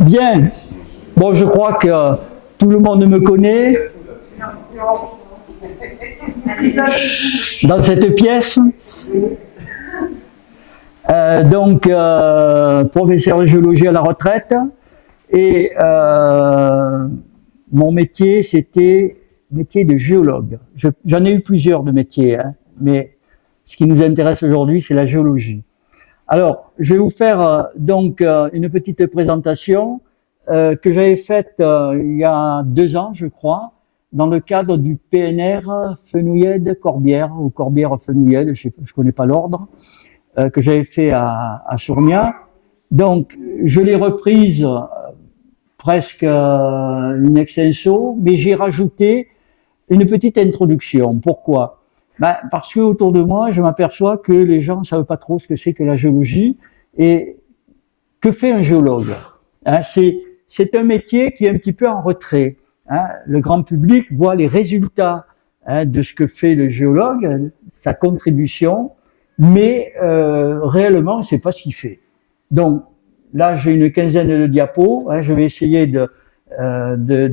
Bien. Bon, je crois que tout le monde me connaît dans cette pièce. Professeur de géologie à la retraite. Et mon métier, c'était métier de géologue. J'en ai eu plusieurs de métiers, hein, mais ce qui nous intéresse aujourd'hui, c'est la géologie. Alors, je vais vous faire une petite présentation que j'avais faite il y a 2 ans, je crois, dans le cadre du PNR Fenouillède-Corbière, ou Corbière-Fenouillède, je ne connais pas l'ordre, que j'avais fait à Sournia. Donc, je l'ai reprise presque in extenso, mais j'ai rajouté une petite introduction. Pourquoi ? Parce que autour de moi, je m'aperçois que les gens ne savent pas trop ce que c'est que la géologie et que fait un géologue. Hein, c'est un métier qui est un petit peu en retrait. Hein. Le grand public voit les résultats de ce que fait le géologue, sa contribution, mais réellement, on ne sait pas ce qu'il fait. Donc là, j'ai une quinzaine de diapos. Hein, je vais essayer de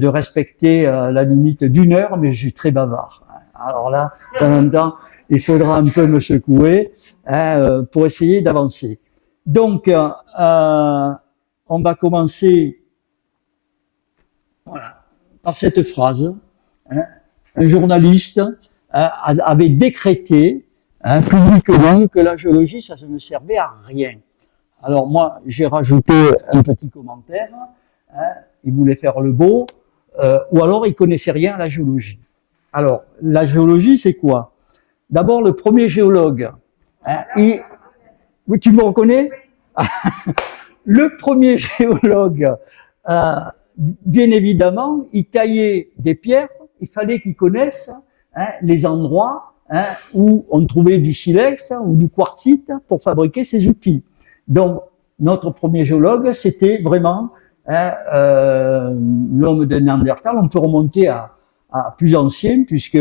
respecter la limite d'1 heure, mais je suis très bavard. Alors là, de temps en temps, il faudra un peu me secouer pour essayer d'avancer. Donc, on va commencer par cette phrase. Hein. Un journaliste avait décrété publiquement que la géologie, ça ne servait à rien. Alors moi, j'ai rajouté un petit commentaire. Il voulait faire le beau, ou alors il connaissait rien à la géologie. Alors, la géologie, c'est quoi? D'abord, le premier géologue. Tu me reconnais? Le premier géologue, bien évidemment, il taillait des pierres. Il fallait qu'il connaisse les endroits où on trouvait du silex ou du quartzite pour fabriquer ses outils. Donc, notre premier géologue, c'était vraiment l'homme de Néandertal. On peut remonter à plus ancien, puisque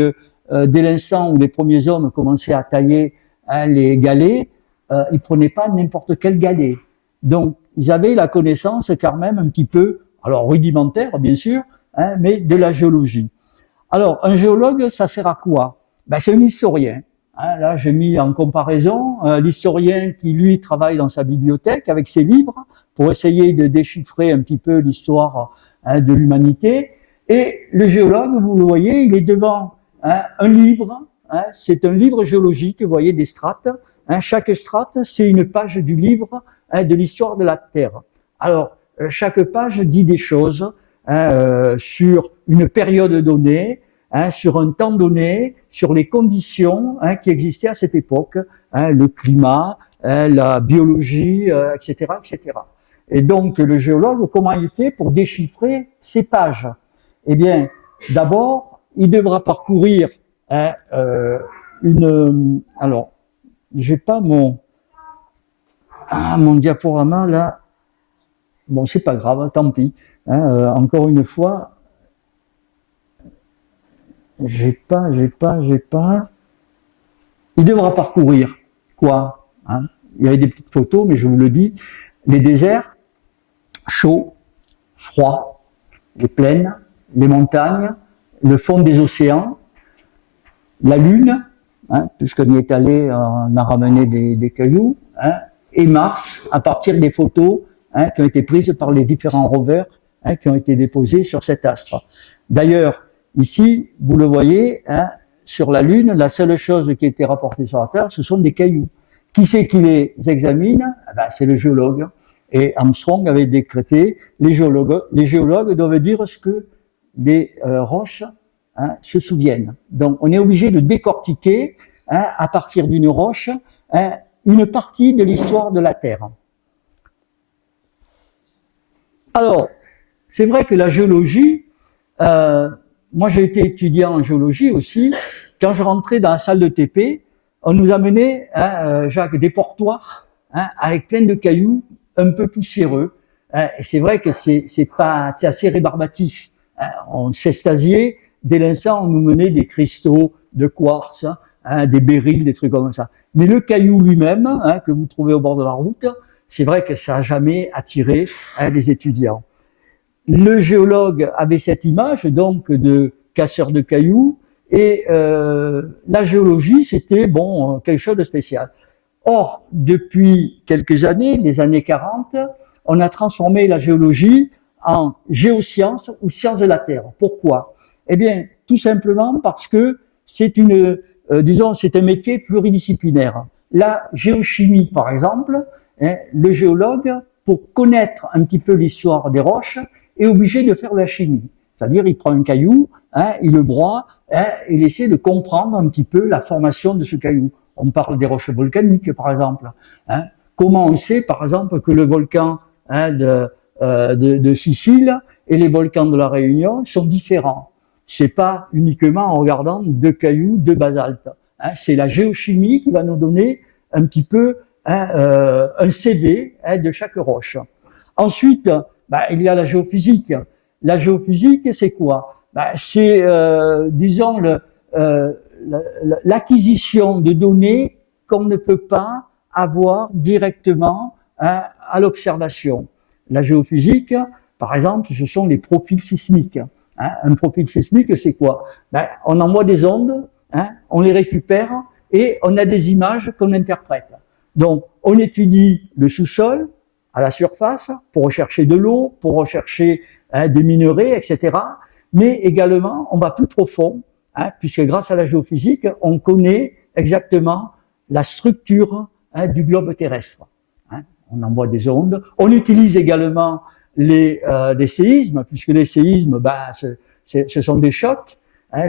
dès l'instant où les premiers hommes commençaient à tailler les galets, ils prenaient pas n'importe quel galet. Donc, ils avaient la connaissance quand même un petit peu, alors rudimentaire bien sûr, mais de la géologie. Alors, un géologue, ça sert à quoi? C'est un historien. Là, j'ai mis en comparaison l'historien qui, lui, travaille dans sa bibliothèque avec ses livres pour essayer de déchiffrer un petit peu l'histoire de l'humanité. Et le géologue, vous le voyez, il est devant un livre. C'est un livre géologique, vous voyez, des strates. Chaque strate, c'est une page du livre de l'histoire de la Terre. Alors, chaque page dit des choses sur une période donnée, sur un temps donné, sur les conditions qui existaient à cette époque, le climat, la biologie, etc., etc. Et donc, le géologue, comment il fait pour déchiffrer ces pages? Eh bien, d'abord, il devra parcourir alors, j'ai pas mon diaporama là. Bon, c'est pas grave, tant pis. Encore une fois, j'ai pas. Il devra parcourir quoi? Il y avait des petites photos, mais je vous le dis. Les déserts, chauds, froids, les plaines, les montagnes, le fond des océans, la Lune, puisqu'on y est allé, on a ramené des cailloux, et Mars, à partir des photos qui ont été prises par les différents rovers qui ont été déposés sur cet astre. D'ailleurs, ici, vous le voyez, sur la Lune, la seule chose qui a été rapportée sur la Terre, ce sont des cailloux. Qui c'est qui les examine? C'est le géologue. Et Armstrong avait décrété, les géologues doivent dire ce que les roches se souviennent. Donc, on est obligé de décortiquer, à partir d'une roche, une partie de l'histoire de la Terre. Alors, c'est vrai que la géologie, moi j'ai été étudiant en géologie aussi, quand je rentrais dans la salle de TP, on nous amenait, Jacques, des portoirs avec plein de cailloux un peu poussiéreux. Et c'est vrai que c'est assez rébarbatif. On s'extasiait, dès l'instant on nous menait des cristaux de quartz, des béryls, des trucs comme ça. Mais le caillou lui-même, que vous trouvez au bord de la route, c'est vrai que ça n'a jamais attiré les étudiants. Le géologue avait cette image donc de casseur de cailloux, et la géologie, c'était bon, quelque chose de spécial. Or, depuis quelques années, les années 40, on a transformé la géologie en géosciences ou sciences de la Terre. Pourquoi? Eh bien, tout simplement parce que c'est c'est un métier pluridisciplinaire. La géochimie, par exemple, le géologue, pour connaître un petit peu l'histoire des roches, est obligé de faire de la chimie. C'est-à-dire, il prend un caillou, il le broie, il essaie de comprendre un petit peu la formation de ce caillou. On parle des roches volcaniques, par exemple. Comment on sait, par exemple, que le volcan de Sicile et les volcans de la Réunion sont différents? C'est pas uniquement en regardant deux cailloux de basalte. C'est la géochimie qui va nous donner un petit peu un CV de chaque roche. Ensuite, il y a la géophysique. La géophysique, c'est quoi? C'est, disons, l'acquisition de données qu'on ne peut pas avoir directement à l'observation. La géophysique, par exemple, ce sont les profils sismiques. Un profil sismique, c'est quoi? On envoie des ondes, on les récupère et on a des images qu'on interprète. Donc, on étudie le sous-sol à la surface pour rechercher de l'eau, pour rechercher des minerais, etc. Mais également, on va plus profond, puisque grâce à la géophysique, on connaît exactement la structure du globe terrestre. On envoie des ondes. On utilise également les séismes, puisque les séismes, ce sont des chocs.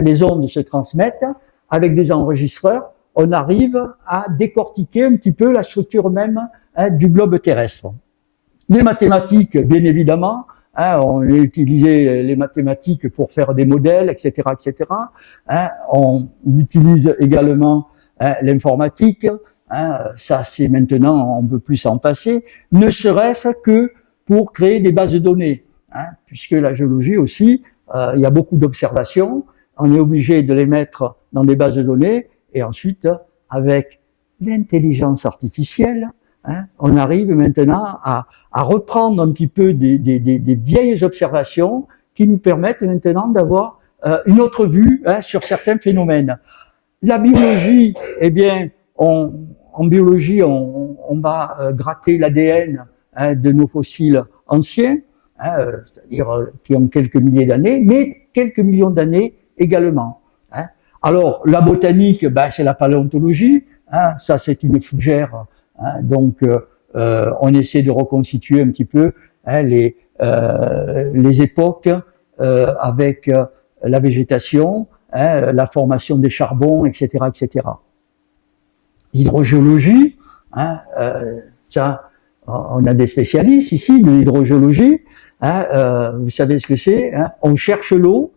Les ondes se transmettent avec des enregistreurs. On arrive à décortiquer un petit peu la structure même du globe terrestre. Les mathématiques, bien évidemment, on a utilisé les mathématiques pour faire des modèles, etc., etc. On utilise également l'informatique. Ça, c'est maintenant, on ne peut plus s'en passer, ne serait-ce que pour créer des bases de données, puisque la géologie aussi, il y a beaucoup d'observations, on est obligé de les mettre dans des bases de données, et ensuite, avec l'intelligence artificielle, on arrive maintenant à reprendre un petit peu des vieilles observations qui nous permettent maintenant d'avoir une autre vue sur certains phénomènes. La biologie, eh bien, en biologie, on va gratter l'ADN de nos fossiles anciens, c'est-à-dire qui ont quelques milliers d'années, mais quelques millions d'années également. Alors, la botanique, c'est la paléontologie, ça c'est une fougère, donc on essaie de reconstituer un petit peu les époques avec la végétation, la formation des charbons, etc., etc. L'hydrogéologie, ça, on a des spécialistes ici de l'hydrogéologie. Vous savez ce que c'est? On cherche l'eau,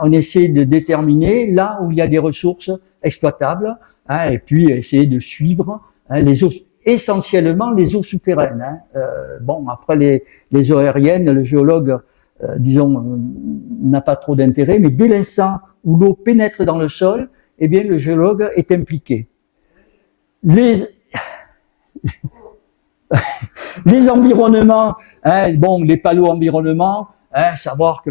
on essaie de déterminer là où il y a des ressources exploitables, et puis essayer de suivre les eaux, essentiellement les eaux souterraines. Bon, après les eaux aériennes, le géologue, disons, n'a pas trop d'intérêt, mais dès l'instant où l'eau pénètre dans le sol, eh bien, le géologue est impliqué. Les environnements, les paléo-environnements, savoir que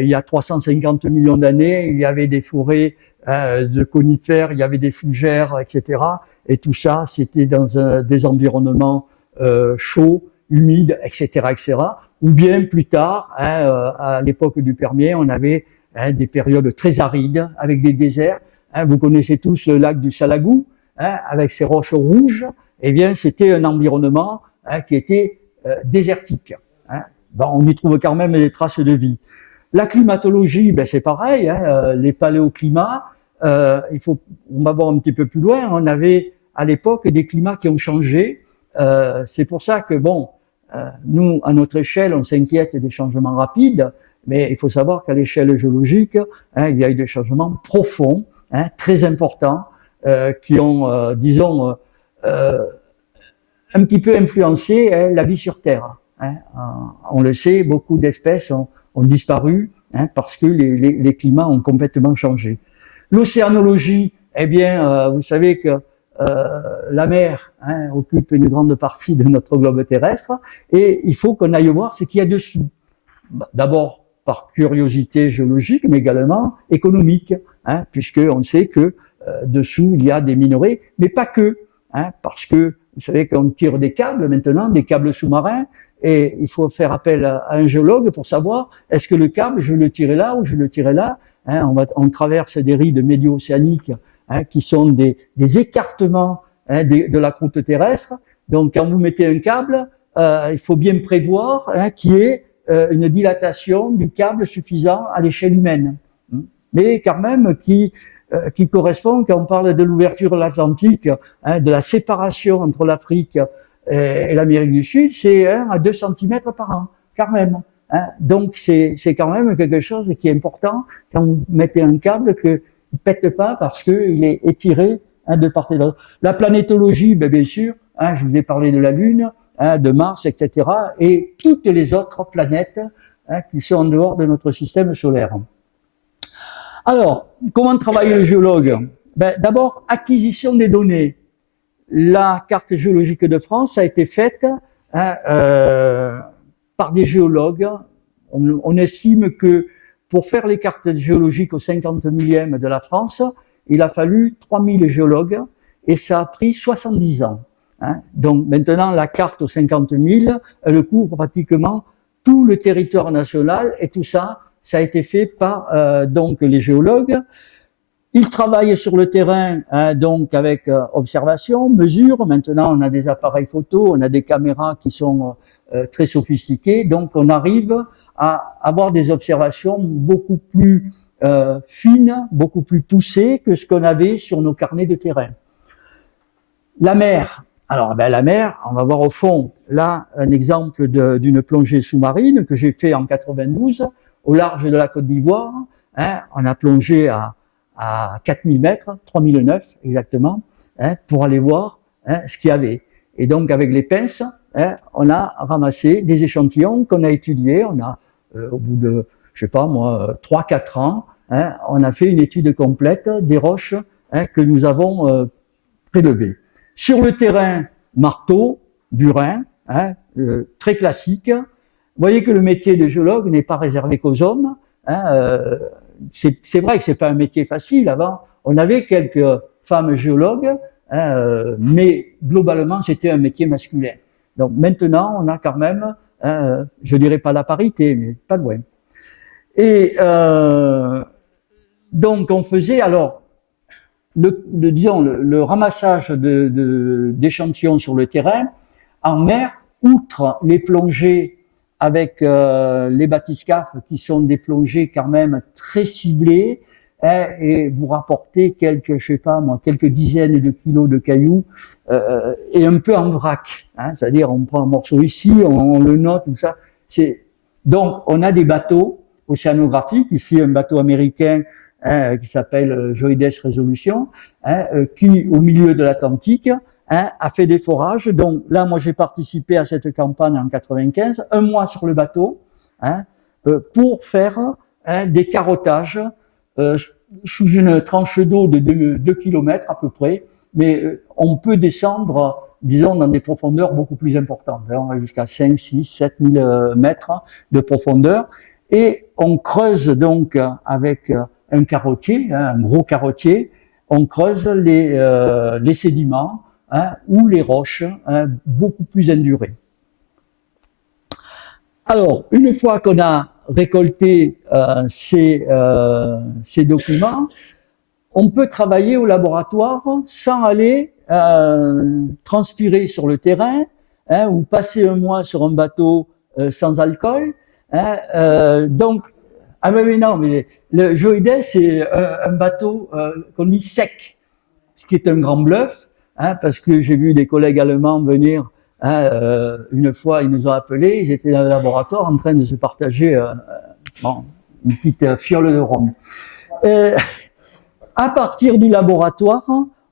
il y a 350 millions d'années, il y avait des forêts de conifères, il y avait des fougères, etc. Et tout ça, c'était dans des environnements chauds, humides, etc., etc. Ou bien plus tard, à l'époque du Permien, on avait des périodes très arides avec des déserts. Vous connaissez tous le lac du Salagou, avec ses roches rouges. Eh bien, c'était un environnement qui était désertique. On y trouve quand même des traces de vie. La climatologie, c'est pareil. Les paléoclimats, on va voir un petit peu plus loin. On avait à l'époque des climats qui ont changé. C'est pour ça que nous, à notre échelle, on s'inquiète des changements rapides, mais il faut savoir qu'à l'échelle géologique, il y a eu des changements profonds, très importants, qui ont, disons, un petit peu influencé la vie sur Terre. On le sait, beaucoup d'espèces ont disparu parce que les climats ont complètement changé. L'océanologie, eh bien, vous savez que la mer occupe une grande partie de notre globe terrestre et il faut qu'on aille voir ce qu'il y a dessous. D'abord par curiosité géologique, mais également économique, puisqu'on sait que dessous il y a des minerais, mais pas que, parce que vous savez qu'on tire des câbles maintenant, des câbles sous-marins, et il faut faire appel à un géologue pour savoir est-ce que le câble, je vais le tirer là ou je vais le tirer là. On traverse des rides médio-océaniques qui sont des écartements de la croûte terrestre. Donc quand vous mettez un câble, il faut bien prévoir qu'il y ait une dilatation du câble suffisant à l'échelle humaine, mais quand même qui correspond, quand on parle de l'ouverture de l'Atlantique, de la séparation entre l'Afrique et l'Amérique du Sud, c'est 1 à 2 centimètres par an, quand même. Donc c'est quand même quelque chose qui est important quand vous mettez un câble que ne pète pas parce qu'il est étiré de part et d'autre. La planétologie, bien sûr, je vous ai parlé de la Lune, de Mars, etc., et toutes les autres planètes qui sont en dehors de notre système solaire. Alors, comment travaille le géologue? D'abord, acquisition des données. La carte géologique de France a été faite par des géologues. On estime que pour faire les cartes géologiques au 50 millième de la France, il a fallu 3000 géologues et ça a pris 70 ans. Donc maintenant, la carte au 50 000, elle couvre pratiquement tout le territoire national et tout ça, ça a été fait par donc les géologues. Ils travaillent sur le terrain donc avec observation, mesure. Maintenant, on a des appareils photo, on a des caméras qui sont très sophistiquées, donc on arrive à avoir des observations beaucoup plus fines, beaucoup plus poussées que ce qu'on avait sur nos carnets de terrain. La mer. Alors, la mer, on va voir au fond, là, un exemple d'une plongée sous-marine que j'ai fait en 92 au large de la Côte d'Ivoire. On a plongé à 4000 mètres, 3009 exactement, pour aller voir ce qu'il y avait. Et donc, avec les pinces, on a ramassé des échantillons qu'on a étudiés. On a, au bout de, je sais pas moi, 3-4 ans, on a fait une étude complète des roches que nous avons prélevées. Sur le terrain, marteau, burin, très classique. Vous voyez que le métier de géologue n'est pas réservé qu'aux hommes. C'est vrai que c'est pas un métier facile. Avant, on avait quelques femmes géologues, mais globalement, c'était un métier masculin. Donc maintenant, on a quand même, je dirais pas la parité, mais pas loin. Et donc, on faisait alors le ramassage d'échantillons sur le terrain. En mer, outre les plongées avec les bathyscaphes qui sont des plongées quand même très ciblées, et vous rapportez quelques, je sais pas moi, quelques dizaines de kilos de cailloux, et un peu en vrac, c'est-à-dire on prend un morceau ici, on le note, tout ça. Donc on a des bateaux océanographiques, ici un bateau américain qui s'appelle Joides Resolution, qui au milieu de l'Atlantique a fait des forages. Donc là, moi j'ai participé à cette campagne en 95, un mois sur le bateau, pour faire des carottages sous une tranche d'eau de 2 km à peu près, mais on peut descendre, disons, dans des profondeurs beaucoup plus importantes. On va jusqu'à 5, 6, 7 000 mètres de profondeur, et on creuse donc avec un carottier, un gros carottier, on creuse les sédiments ou les roches beaucoup plus endurées. Alors, une fois qu'on a récolté ces documents, on peut travailler au laboratoire sans aller transpirer sur le terrain ou passer un mois sur un bateau sans alcool. Donc, mais non, mais le Joides, c'est un bateau qu'on dit sec, ce qui est un grand bluff, parce que j'ai vu des collègues allemands venir une fois, ils nous ont appelés, ils étaient dans le laboratoire en train de se partager une petite fiole de rhum. À partir du laboratoire,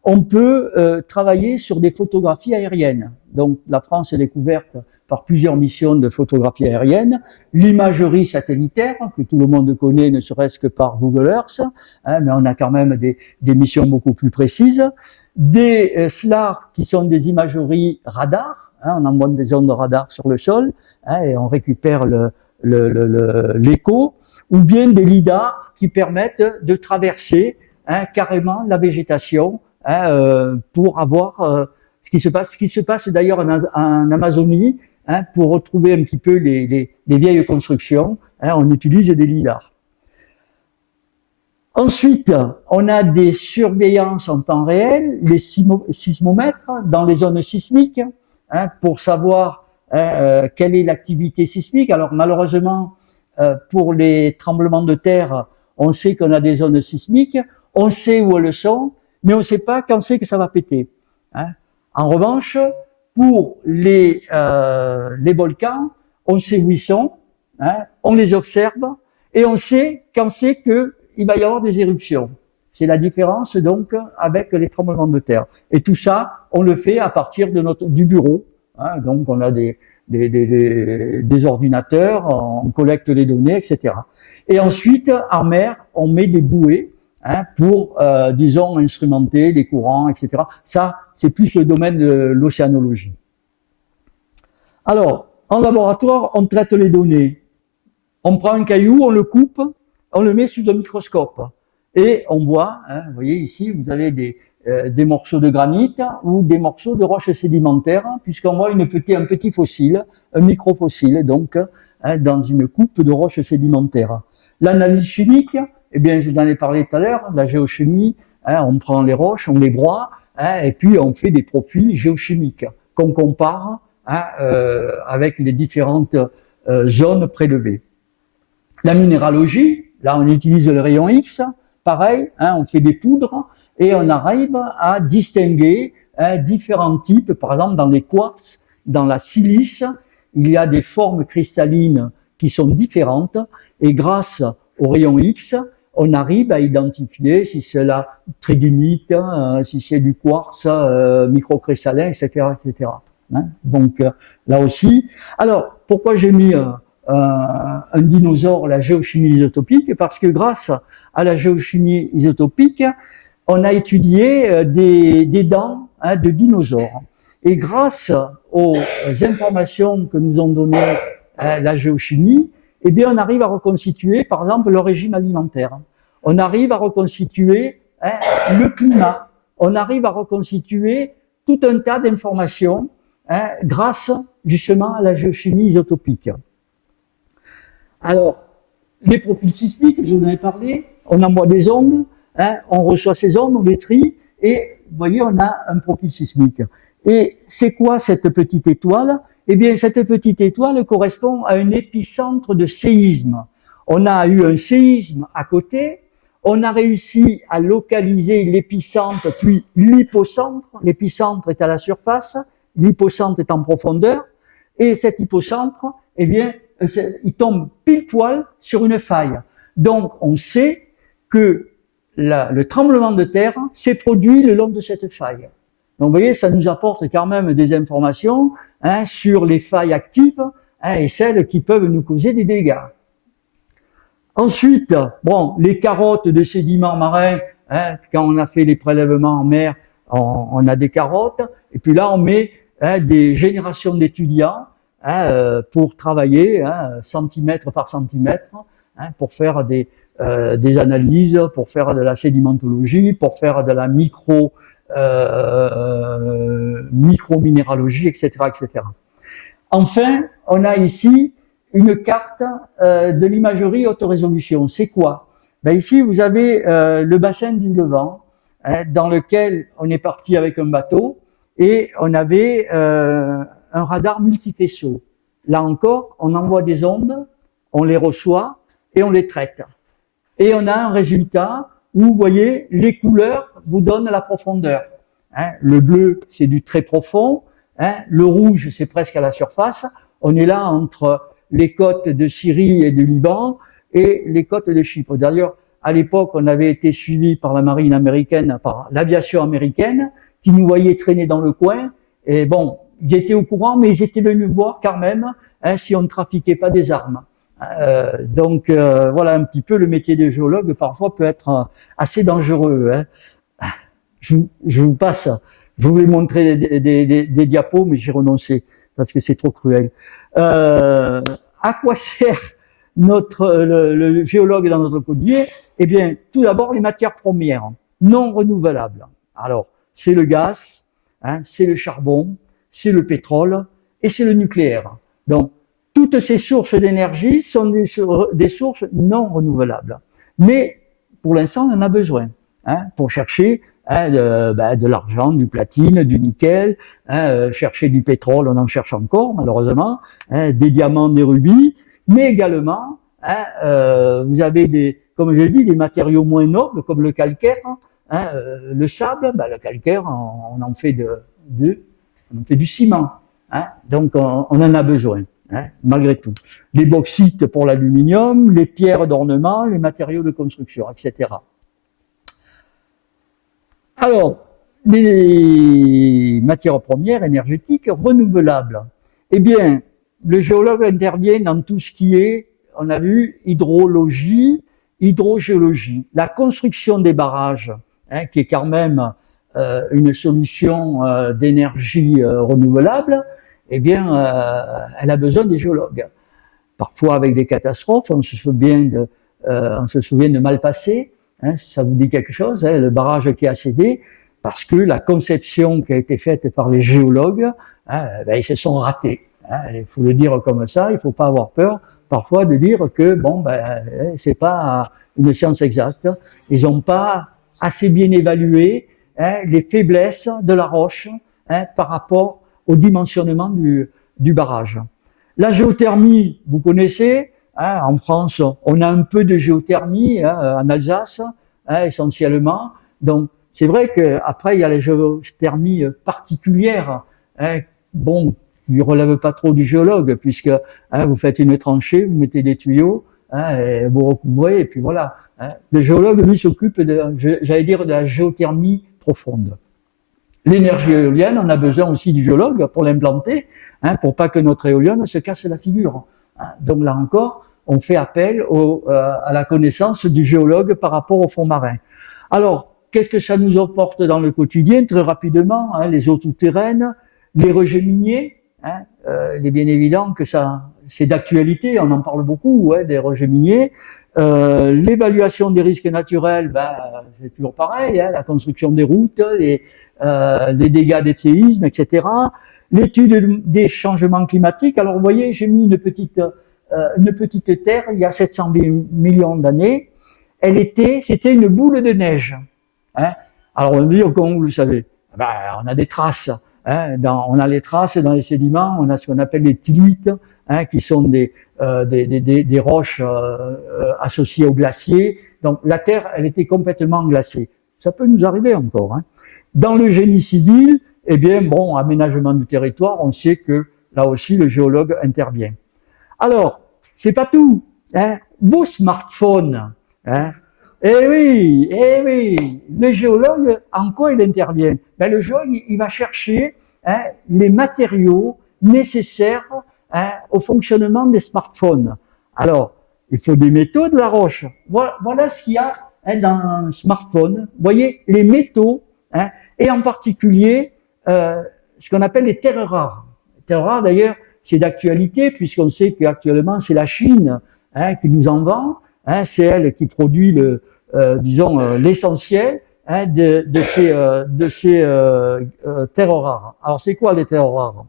on peut travailler sur des photographies aériennes. Donc la France est découverte par plusieurs missions de photographie aérienne, l'imagerie satellitaire, que tout le monde connaît, ne serait-ce que par Google Earth, mais on a quand même des missions beaucoup plus précises. des SLAR qui sont des imageries radar, hein, on envoie des ondes radar sur le sol, hein, et on récupère l'écho, ou bien des lidars qui permettent de traverser, hein, carrément la végétation, hein, pour avoir ce qui se passe d'ailleurs en Amazonie, hein, pour retrouver un petit peu les vieilles constructions, hein, on utilise des lidars. Ensuite, on a des surveillances en temps réel, les sismomètres dans les zones sismiques, hein, pour savoir quelle est l'activité sismique. Alors malheureusement, pour les tremblements de terre, on sait qu'on a des zones sismiques, on sait où elles sont, mais on ne sait pas quand c'est que ça va péter, hein. En revanche, pour les volcans, on sait où ils sont, hein, on les observe et on sait quand c'est qu'il va y avoir des éruptions. C'est la différence donc avec les tremblements de terre. Et tout ça, on le fait à partir de du bureau, hein, donc on a des ordinateurs, on collecte les données, etc. Et ensuite, en mer, on met des bouées, hein, pour, disons, instrumenter les courants, etc. Ça, c'est plus le domaine de l'océanologie. Alors, en laboratoire, on traite les données. On prend un caillou, on le coupe, on le met sous un microscope. Et on voit, hein, vous voyez ici, vous avez des morceaux de granit ou des morceaux de roches sédimentaires, puisqu'on voit un petit fossile, un microfossile, donc, hein, dans une coupe de roches sédimentaires. L'analyse chimique, eh bien, je vous en ai parlé tout à l'heure, la géochimie, hein, on prend les roches, on les broie, hein, et puis on fait des profils géochimiques qu'on compare, hein, avec les différentes zones prélevées. La minéralogie, là on utilise le rayon X, pareil, hein, on fait des poudres et on arrive à distinguer, hein, différents types. Par exemple, dans les quartz, dans la silice, il y a des formes cristallines qui sont différentes et grâce au rayon X, on arrive à identifier si c'est la tridymite, si c'est du quartz microcristallin, etc., etc. Hein, donc là aussi. Alors, pourquoi j'ai mis un dinosaure, la géochimie isotopique? Parce que grâce à la géochimie isotopique, on a étudié des dents, hein, de dinosaures. Et grâce aux informations que nous ont données la géochimie, eh bien, on arrive à reconstituer, par exemple, le régime alimentaire. On arrive à reconstituer, hein, le climat. On arrive à reconstituer tout un tas d'informations, hein, grâce justement à la géochimie isotopique. Alors, les profils sismiques, je vous en ai parlé, on envoie des ondes, hein, on reçoit ces ondes, on les trie, et vous voyez, on a un profil sismique. Et c'est quoi cette petite étoile? Eh bien, cette petite étoile correspond à un épicentre de séisme. On a eu un séisme à côté, on a réussi à localiser l'épicentre, puis l'hypocentre. L'épicentre est à la surface, l'hypocentre est en profondeur, et cet hypocentre, eh bien, il tombe pile poil sur une faille. Donc, on sait que le tremblement de terre s'est produit le long de cette faille. Donc, vous voyez, ça nous apporte quand même des informations, hein, sur les failles actives, hein, et celles qui peuvent nous causer des dégâts. Ensuite, bon, les carottes de sédiments marins, hein, quand on a fait les prélèvements en mer, on a des carottes, et puis là, on met, hein, des générations d'étudiants, hein, pour travailler, hein, centimètre par centimètre, hein, pour faire des analyses, pour faire de la sédimentologie, pour faire de la microminéralogie, etc., etc. Enfin, on a ici une carte de l'imagerie haute résolution. C'est quoi? Ben ici, vous avez le bassin du Levant, hein, dans lequel on est parti avec un bateau et on avait un radar multifaisceau. Là encore, on envoie des ondes, on les reçoit et on les traite. Et on a un résultat où, vous voyez, les couleurs vous donnent la profondeur. Hein, le bleu, c'est du très profond. Hein, le rouge, c'est presque à la surface. On est là entre les côtes de Syrie et de Liban et les côtes de Chypre. D'ailleurs, à l'époque, on avait été suivi par la marine américaine, par l'aviation américaine, qui nous voyait traîner dans le coin. Et bon, ils étaient au courant, mais ils étaient venus voir quand même, hein, si on ne trafiquait pas des armes. Donc voilà un petit peu, le métier de géologue parfois peut être assez dangereux, hein. je vous passe, je voulais montrer des diapos, mais j'ai renoncé parce que c'est trop cruel. À quoi sert le géologue dans notre quotidien? Eh bien, tout d'abord, les matières premières non renouvelables. Alors, c'est le gaz, hein, c'est le charbon, c'est le pétrole et c'est le nucléaire. Donc, toutes ces sources d'énergie sont des sources non renouvelables. Mais, pour l'instant, on en a besoin, hein, pour chercher de l'argent, du platine, du nickel, hein, chercher du pétrole, on en cherche encore, malheureusement, hein, des diamants, des rubis, mais également, hein, vous avez comme je dis, des matériaux moins nobles, comme le calcaire, hein, le sable, le calcaire, on en fait du ciment, hein, donc on en a besoin, hein, malgré tout. Les bauxites pour l'aluminium, les pierres d'ornement, les matériaux de construction, etc. Alors, les matières premières énergétiques renouvelables. Eh bien, le géologue intervient dans tout ce qui est, on a vu, hydrologie, hydrogéologie, la construction des barrages, hein, qui est quand même une solution d'énergie renouvelable. Eh bien, elle a besoin des géologues. Parfois avec des catastrophes, on se souvient de Malpasset, hein, si ça vous dit quelque chose, hein, le barrage qui a cédé, parce que la conception qui a été faite par les géologues, hein, ils se sont ratés. Hein, il faut le dire comme ça, il ne faut pas avoir peur parfois de dire que c'est pas une science exacte. Ils n'ont pas assez bien évalué, hein, les faiblesses de la roche, hein, par rapport au dimensionnement du barrage. La géothermie, vous connaissez, hein, en France, on a un peu de géothermie, hein, en Alsace, hein, essentiellement. Donc, c'est vrai qu'après, il y a la géothermie particulière, hein, qui ne relève pas trop du géologue, puisque hein, vous faites une tranchée, vous mettez des tuyaux, hein, et vous recouvrez, et puis voilà. Hein. Le géologue, lui, s'occupe de la géothermie profonde. L'énergie éolienne, on a besoin aussi du géologue pour l'implanter, hein, pour pas que notre éolienne se casse la figure. Hein. Donc là encore, on fait appel à la connaissance du géologue par rapport au fond marin. Alors, qu'est-ce que ça nous apporte dans le quotidien? Très rapidement, hein, les eaux souterraines, les rejets miniers. Hein, il est bien évident que ça, c'est d'actualité, on en parle beaucoup, ouais, des rejets miniers. L'évaluation des risques naturels, c'est toujours pareil, hein, la construction des routes, les dégâts des séismes, etc. L'étude des changements climatiques. Alors, vous voyez, j'ai mis une petite terre il y a 700 millions d'années. C'était une boule de neige. Hein. Alors, on dit, comment vous le savez? On a des traces. Hein, on a les traces dans les sédiments, on a ce qu'on appelle les tilites, hein, qui sont des roches associées aux glaciers. Donc la Terre, elle était complètement glacée. Ça peut nous arriver encore. Hein. Dans le génie civil, eh bien, aménagement du territoire, on sait que là aussi le géologue intervient. Alors, c'est pas tout. Hein. Vos smartphones, hein, eh oui, le géologue, en quoi il intervient? Le géologue, il va chercher, hein, les matériaux nécessaires, hein, au fonctionnement des smartphones. Alors, il faut des métaux, de la roche. Voilà ce qu'il y a, hein, dans un smartphone. Vous voyez, les métaux, hein, et en particulier ce qu'on appelle les terres rares. Les terres rares, d'ailleurs, c'est d'actualité, puisqu'on sait qu'actuellement, c'est la Chine, hein, qui nous en vend. Hein, c'est elle qui produit l'essentiel, hein, de ces terres rares. Alors, c'est quoi les terres rares?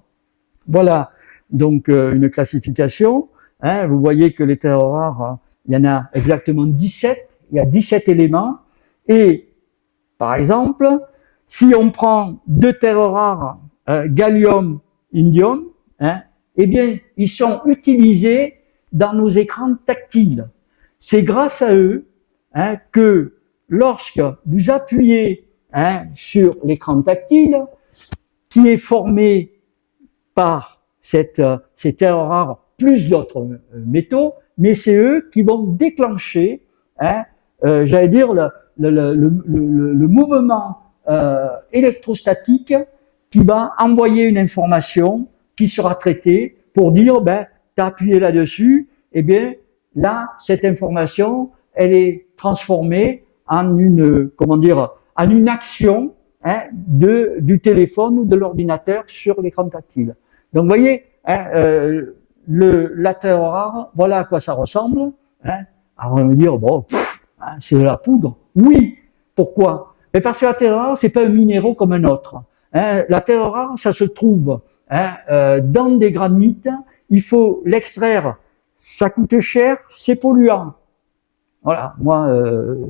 Voilà, donc une classification. Hein, vous voyez que les terres rares, il y en a exactement 17. Il y a 17 éléments. Et, par exemple, si on prend deux terres rares, gallium, indium, hein, eh bien, ils sont utilisés dans nos écrans tactiles. C'est grâce à eux, hein, que lorsque vous appuyez, hein, sur l'écran tactile, qui est formé par ces terres rares plus d'autres métaux, mais c'est eux qui vont déclencher, hein, j'allais dire, le mouvement électrostatique qui va envoyer une information qui sera traitée pour dire, tu as appuyé là-dessus, eh bien, là, cette information, elle est transformée en une action, du téléphone ou de l'ordinateur sur l'écran tactile. Donc vous voyez, la terre rare, voilà à quoi ça ressemble. Alors on va me dire, bon, c'est de la poudre. Oui, pourquoi? Mais parce que la terre rare, c'est pas un minéraux comme un autre. La terre rare, ça se trouve dans des granites, il faut l'extraire, ça coûte cher, c'est polluant. Voilà, moi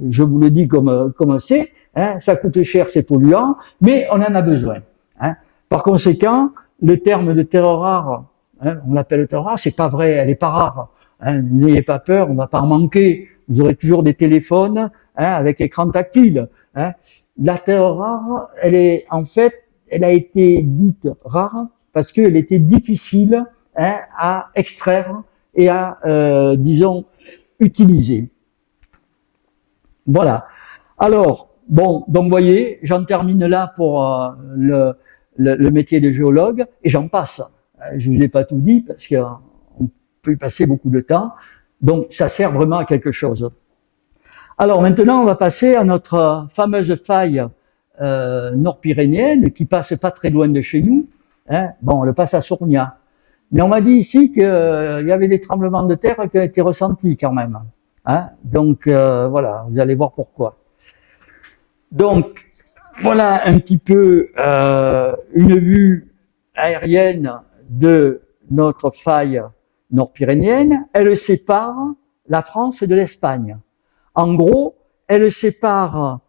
je vous le dis comme c'est, ça coûte cher, c'est polluant, mais on en a besoin. Par conséquent, le terme de terre rare, on l'appelle terre rare, c'est pas vrai, elle est pas rare. N'ayez pas peur, on va pas en manquer. Vous aurez toujours des téléphones avec écran tactile. La terre rare, elle a été dite rare parce qu'elle était difficile à extraire et à, disons, utiliser. Voilà. Alors, bon, donc vous voyez, j'en termine là pour le métier de géologue et j'en passe. Je vous ai pas tout dit parce qu'on peut y passer beaucoup de temps. Donc, ça sert vraiment à quelque chose. Alors maintenant, on va passer à notre fameuse faille nord-pyrénéenne qui passe pas très loin de chez nous. Bon, elle passe à Sournia. Mais on m'a dit ici qu'il y avait des tremblements de terre qui ont été ressentis quand même. Donc voilà, vous allez voir pourquoi. Donc voilà un petit peu une vue aérienne de notre faille nord-pyrénéenne. Elle sépare la France de l'Espagne. En gros, elle sépare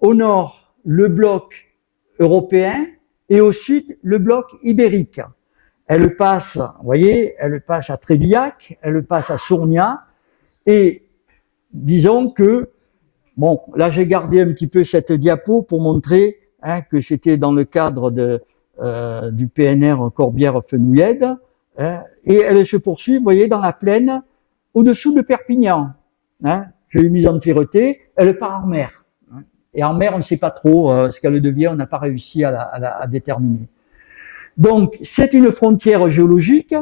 au nord le bloc européen et au sud le bloc ibérique. Elle passe, vous voyez, elle passe à Trévillac, elle passe à Sournia et disons que, bon, là j'ai gardé un petit peu cette diapo pour montrer que c'était dans le cadre du PNR Corbière-Fenouillède, et elle se poursuit, vous voyez, dans la plaine au-dessous de Perpignan. Je l'ai mise en tireté, elle part en mer. Et en mer, on ne sait pas trop ce qu'elle devient, on n'a pas réussi à déterminer. Donc, c'est une frontière géologique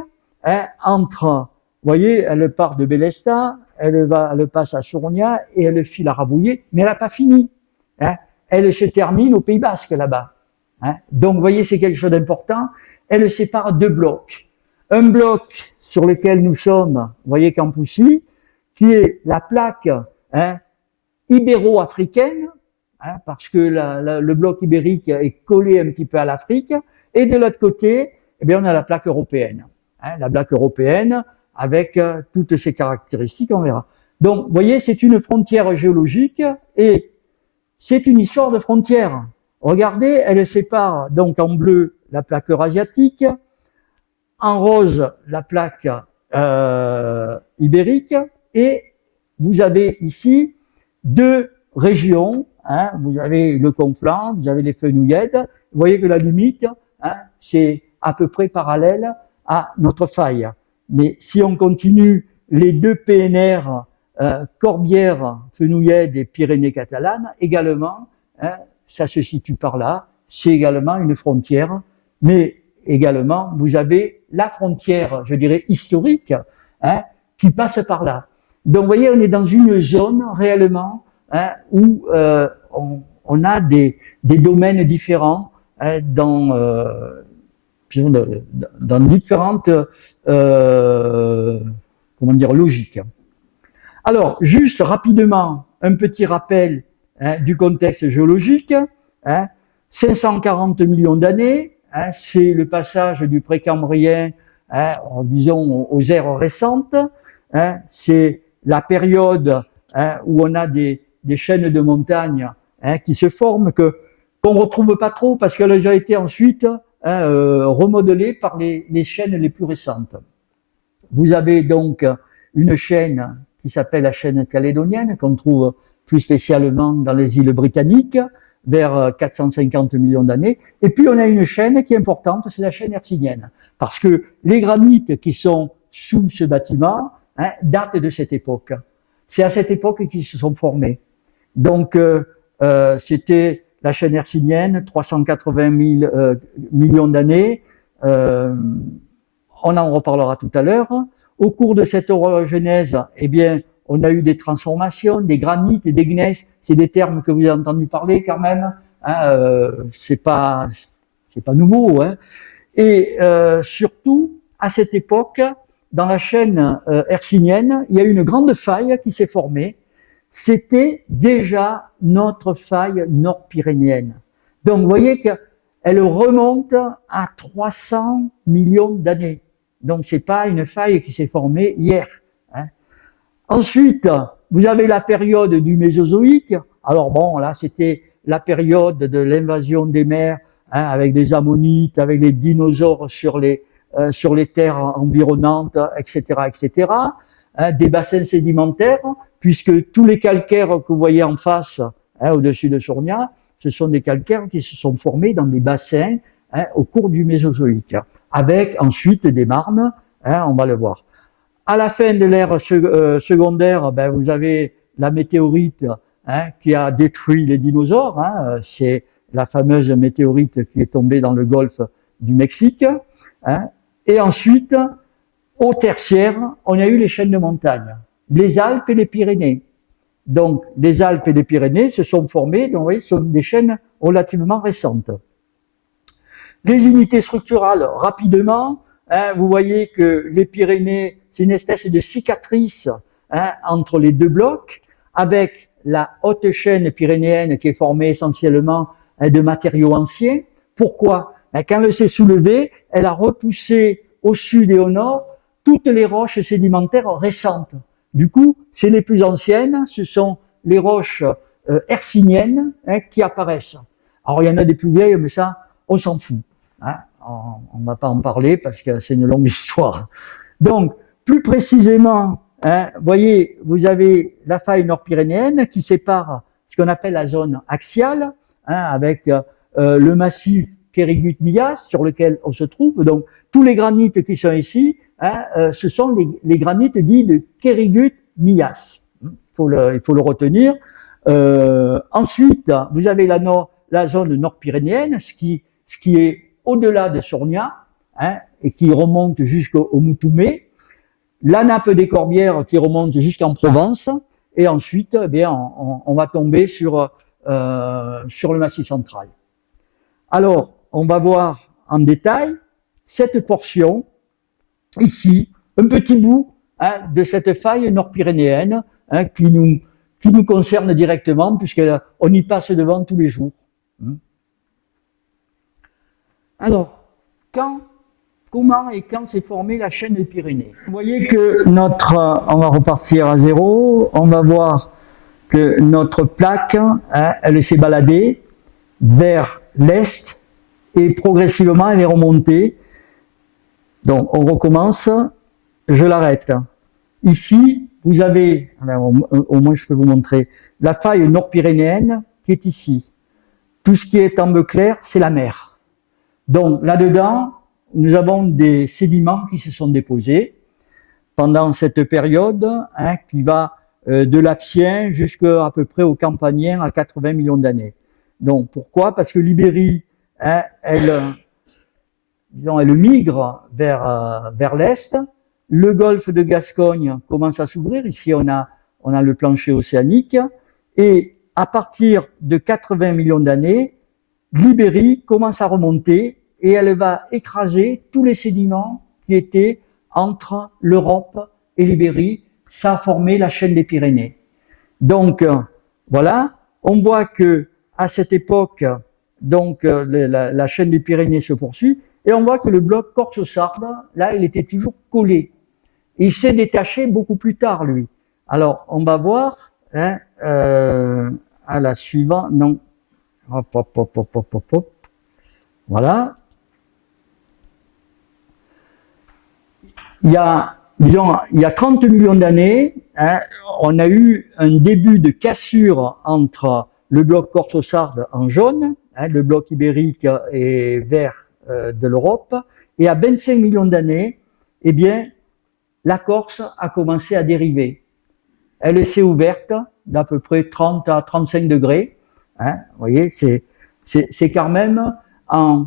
entre, vous voyez, elle part de Bélestat, elle passe à Sournia et elle file à Rabouillet, mais elle n'a pas fini. Elle se termine au Pays Basque là-bas. Donc, vous voyez, c'est quelque chose d'important. Elle sépare deux blocs. Un bloc sur lequel nous sommes, vous voyez, Campoussy, qui est la plaque ibéro-africaine, parce que le bloc ibérique est collé un petit peu à l'Afrique, et de l'autre côté, eh bien, on a la plaque européenne. La plaque européenne avec toutes ses caractéristiques, on verra. Donc, vous voyez, c'est une frontière géologique et c'est une histoire de frontière. Regardez, elle sépare donc en bleu la plaque eurasiatique, en rose la plaque ibérique, et vous avez ici deux régions. Vous avez le Conflent, vous avez les Fenouillèdes. Vous voyez que la limite, c'est à peu près parallèle à notre faille. Mais si on continue les deux PNR, Corbière, Fenouillèdes et Pyrénées catalanes, également, ça se situe par là. C'est également une frontière, mais également, vous avez la frontière, je dirais, historique, qui passe par là. Donc, vous voyez, on est dans une zone réellement où on a des domaines différents dans différentes logiques. Alors, juste rapidement, un petit rappel du contexte géologique. 540 millions d'années, c'est le passage du précambrien, disons, aux ères récentes. C'est la période où on a des chaînes de montagnes qui se forment, qu'on ne retrouve pas trop parce qu'elles ont déjà été ensuite remodelées par les chaînes les plus récentes. Vous avez donc une chaîne qui s'appelle la chaîne calédonienne, qu'on trouve plus spécialement dans les îles britanniques, vers 450 millions d'années. Et puis on a une chaîne qui est importante, c'est la chaîne hercynienne, parce que les granites qui sont sous ce bâtiment datent de cette époque. C'est à cette époque qu'ils se sont formés. Donc c'était la chaîne hercynienne, 380 000 millions d'années. On en reparlera tout à l'heure. Au cours de cette orogenèse, eh bien, on a eu des transformations, des granites et des gneiss. C'est des termes que vous avez entendu parler quand même. c'est pas nouveau, hein. Et surtout, à cette époque, dans la chaîne hercynienne, il y a eu une grande faille qui s'est formée. C'était déjà notre faille nord-pyrénéenne. Donc, vous voyez qu'elle remonte à 300 millions d'années. Donc, c'est pas une faille qui s'est formée hier, hein. Ensuite, vous avez la période du Mésozoïque. Alors bon, là, c'était la période de l'invasion des mers, hein, avec des ammonites, avec les dinosaures sur les terres environnantes, etc., etc., hein, des bassins sédimentaires, puisque tous les calcaires que vous voyez en face, hein, au-dessus de Sorgna, ce sont des calcaires qui se sont formés dans des bassins, hein, au cours du Mésozoïque, avec ensuite des marnes, hein, on va le voir. À la fin de l'ère secondaire, ben, vous avez la météorite, hein, qui a détruit les dinosaures, hein, c'est la fameuse météorite qui est tombée dans le golfe du Mexique, hein. Et ensuite, au tertiaire, on a eu les chaînes de montagnes, les Alpes et les Pyrénées. Donc, les Alpes et les Pyrénées se sont formées, donc, vous voyez, ce sont des chaînes relativement récentes. Les unités structurales, rapidement, hein, vous voyez que les Pyrénées, c'est une espèce de cicatrice, hein, entre les deux blocs, avec la haute chaîne pyrénéenne qui est formée essentiellement, hein, de matériaux anciens. Pourquoi? Quand elle s'est soulevée, elle a repoussé au sud et au nord toutes les roches sédimentaires récentes. Du coup, c'est les plus anciennes, ce sont les roches hercyniennes, hein, qui apparaissent. Alors, il y en a des plus vieilles, mais ça, on s'en fout, hein. On ne va pas en parler parce que c'est une longue histoire. Donc, plus précisément, hein, voyez, vous avez la faille nord-pyrénéenne qui sépare ce qu'on appelle la zone axiale, hein, avec le massif Quérigut-Millas sur lequel on se trouve. Donc, tous les granites qui sont ici, hein, ce sont les granites dits de Quérigut-Millas. Il faut le retenir. Ensuite, vous avez la zone nord-pyrénéenne, ce qui est au-delà de Sorgna, hein, et qui remonte jusqu'au Moutoumé, la nappe des Corbières qui remonte jusqu'en Provence, et ensuite, eh bien, on va tomber sur le Massif central. Alors, on va voir en détail cette portion, ici, un petit bout, hein, de cette faille nord-pyrénéenne, hein, qui nous concerne directement, puisqu'on y passe devant tous les jours. Alors, comment et quand s'est formée la chaîne des Pyrénées? Vous voyez que on va repartir à zéro, on va voir que notre plaque, hein, elle s'est baladée vers l'est et progressivement elle est remontée. Donc on recommence, je l'arrête. Ici, vous avez, au moins je peux vous montrer, la faille nord-pyrénéenne qui est ici. Tout ce qui est en bleu clair, c'est la mer. Donc là-dedans, nous avons des sédiments qui se sont déposés pendant cette période, hein, qui va de l'Aptien jusqu'à peu près au Campanien à 80 millions d'années. Donc pourquoi? Parce que l'Ibérie, hein, elle migre vers l'est. Le golfe de Gascogne commence à s'ouvrir. Ici, on a le plancher océanique. Et à partir de 80 millions d'années, l'Ibérie commence à remonter et elle va écraser tous les sédiments qui étaient entre l'Europe et l'Ibérie. Ça a formé la chaîne des Pyrénées. Donc, voilà, on voit que à cette époque, donc la chaîne des Pyrénées se poursuit et on voit que le bloc Corse-Sarde, là, il était toujours collé. Il s'est détaché beaucoup plus tard, lui. Alors, on va voir, hein, à la suivante, non, hop. Voilà. Il y a 30 millions d'années, hein, on a eu un début de cassure entre le bloc Corse-Sarde en jaune, hein, le bloc ibérique et vert de l'Europe, et à 25 millions d'années, eh bien, la Corse a commencé à dériver. Elle s'est ouverte d'à peu près 30 à 35 degrés. Hein, vous voyez, c'est quand même en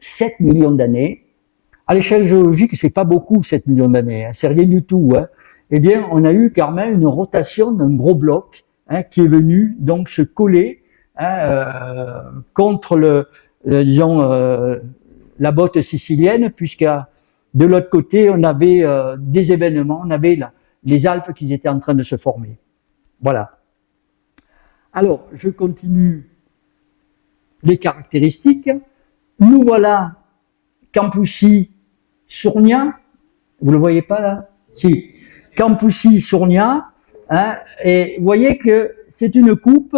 7 millions d'années. À l'échelle géologique, c'est pas beaucoup, 7 millions d'années, hein, c'est rien du tout. Hein. Eh bien, on a eu quand même une rotation d'un gros bloc, hein, qui est venu donc se coller, contre disons, la botte sicilienne, puisque de l'autre côté, on avait des événements, on avait les Alpes qui étaient en train de se former. Voilà. Alors, je continue les caractéristiques. Nous voilà Campoussi Sournia. Vous le voyez pas là? Si. Campoussi Sournia. Hein, et vous voyez que c'est une coupe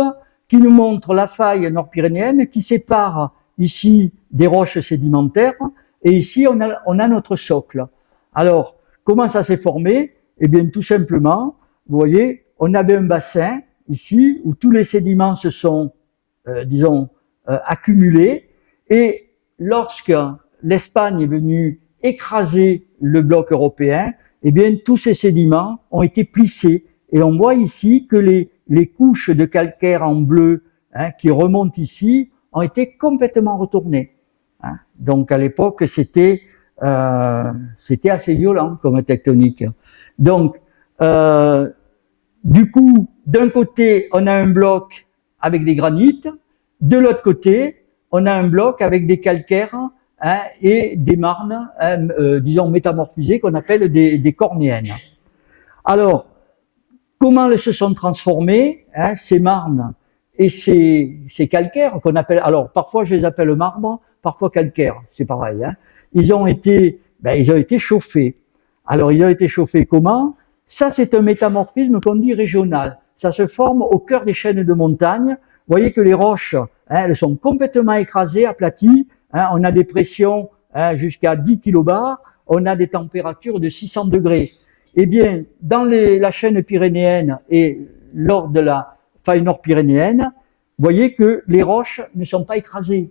qui nous montre la faille nord-pyrénéenne qui sépare ici des roches sédimentaires et ici on a notre socle. Alors, comment ça s'est formé? Eh bien, tout simplement, vous voyez, on avait un bassin ici où tous les sédiments se sont, disons, accumulés et lorsque l'Espagne est venue écraser le bloc européen, eh bien, tous ces sédiments ont été plissés. Et on voit ici que les couches de calcaire en bleu qui remontent ici ont été complètement retournées. Donc à l'époque, c'était assez violent comme tectonique. Donc, du coup, d'un côté, on a un bloc avec des granites, de l'autre côté, on a un bloc avec des calcaires et des marnes, disons métamorphisées, qu'on appelle des cornéennes. Alors, comment elles se sont transformées, ces marnes et ces calcaires qu'on appelle, alors parfois je les appelle marbre, parfois calcaire, c'est pareil. Ils ont été chauffés. Alors ils ont été chauffés comment? Ça c'est un métamorphisme qu'on dit régional. Ça se forme au cœur des chaînes de montagne. Vous voyez que les roches, elles sont complètement écrasées, aplaties. On a des pressions jusqu'à 10 kilobars. On a des températures de 600 degrés. Eh bien, dans la chaîne pyrénéenne et lors de la faille nord-pyrénéenne, vous voyez que les roches ne sont pas écrasées,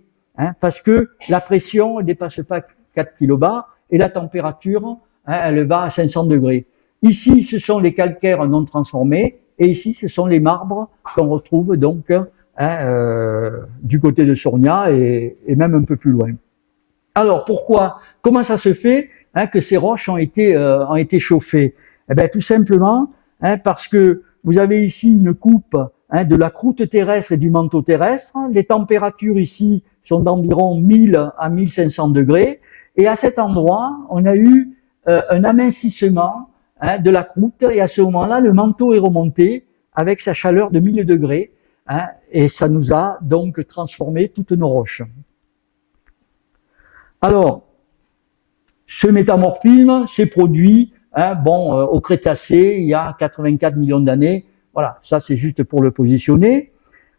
parce que la pression ne dépasse pas 4 kilobars et la température, elle va à 500 degrés. Ici, ce sont les calcaires non transformés et ici, ce sont les marbres qu'on retrouve donc du côté de Sournia et même un peu plus loin. Alors, pourquoi? Comment ça se fait que ces roches ont été chauffées? Eh bien, tout simplement parce que vous avez ici une coupe de la croûte terrestre et du manteau terrestre. Les températures ici sont d'environ 1000 à 1500 degrés. Et à cet endroit, on a eu un amincissement de la croûte. Et à ce moment-là, le manteau est remonté avec sa chaleur de 1000 degrés. Et ça nous a donc transformé toutes nos roches. Alors, ce métamorphisme s'est produit au Crétacé, il y a 84 millions d'années. Voilà, ça c'est juste pour le positionner.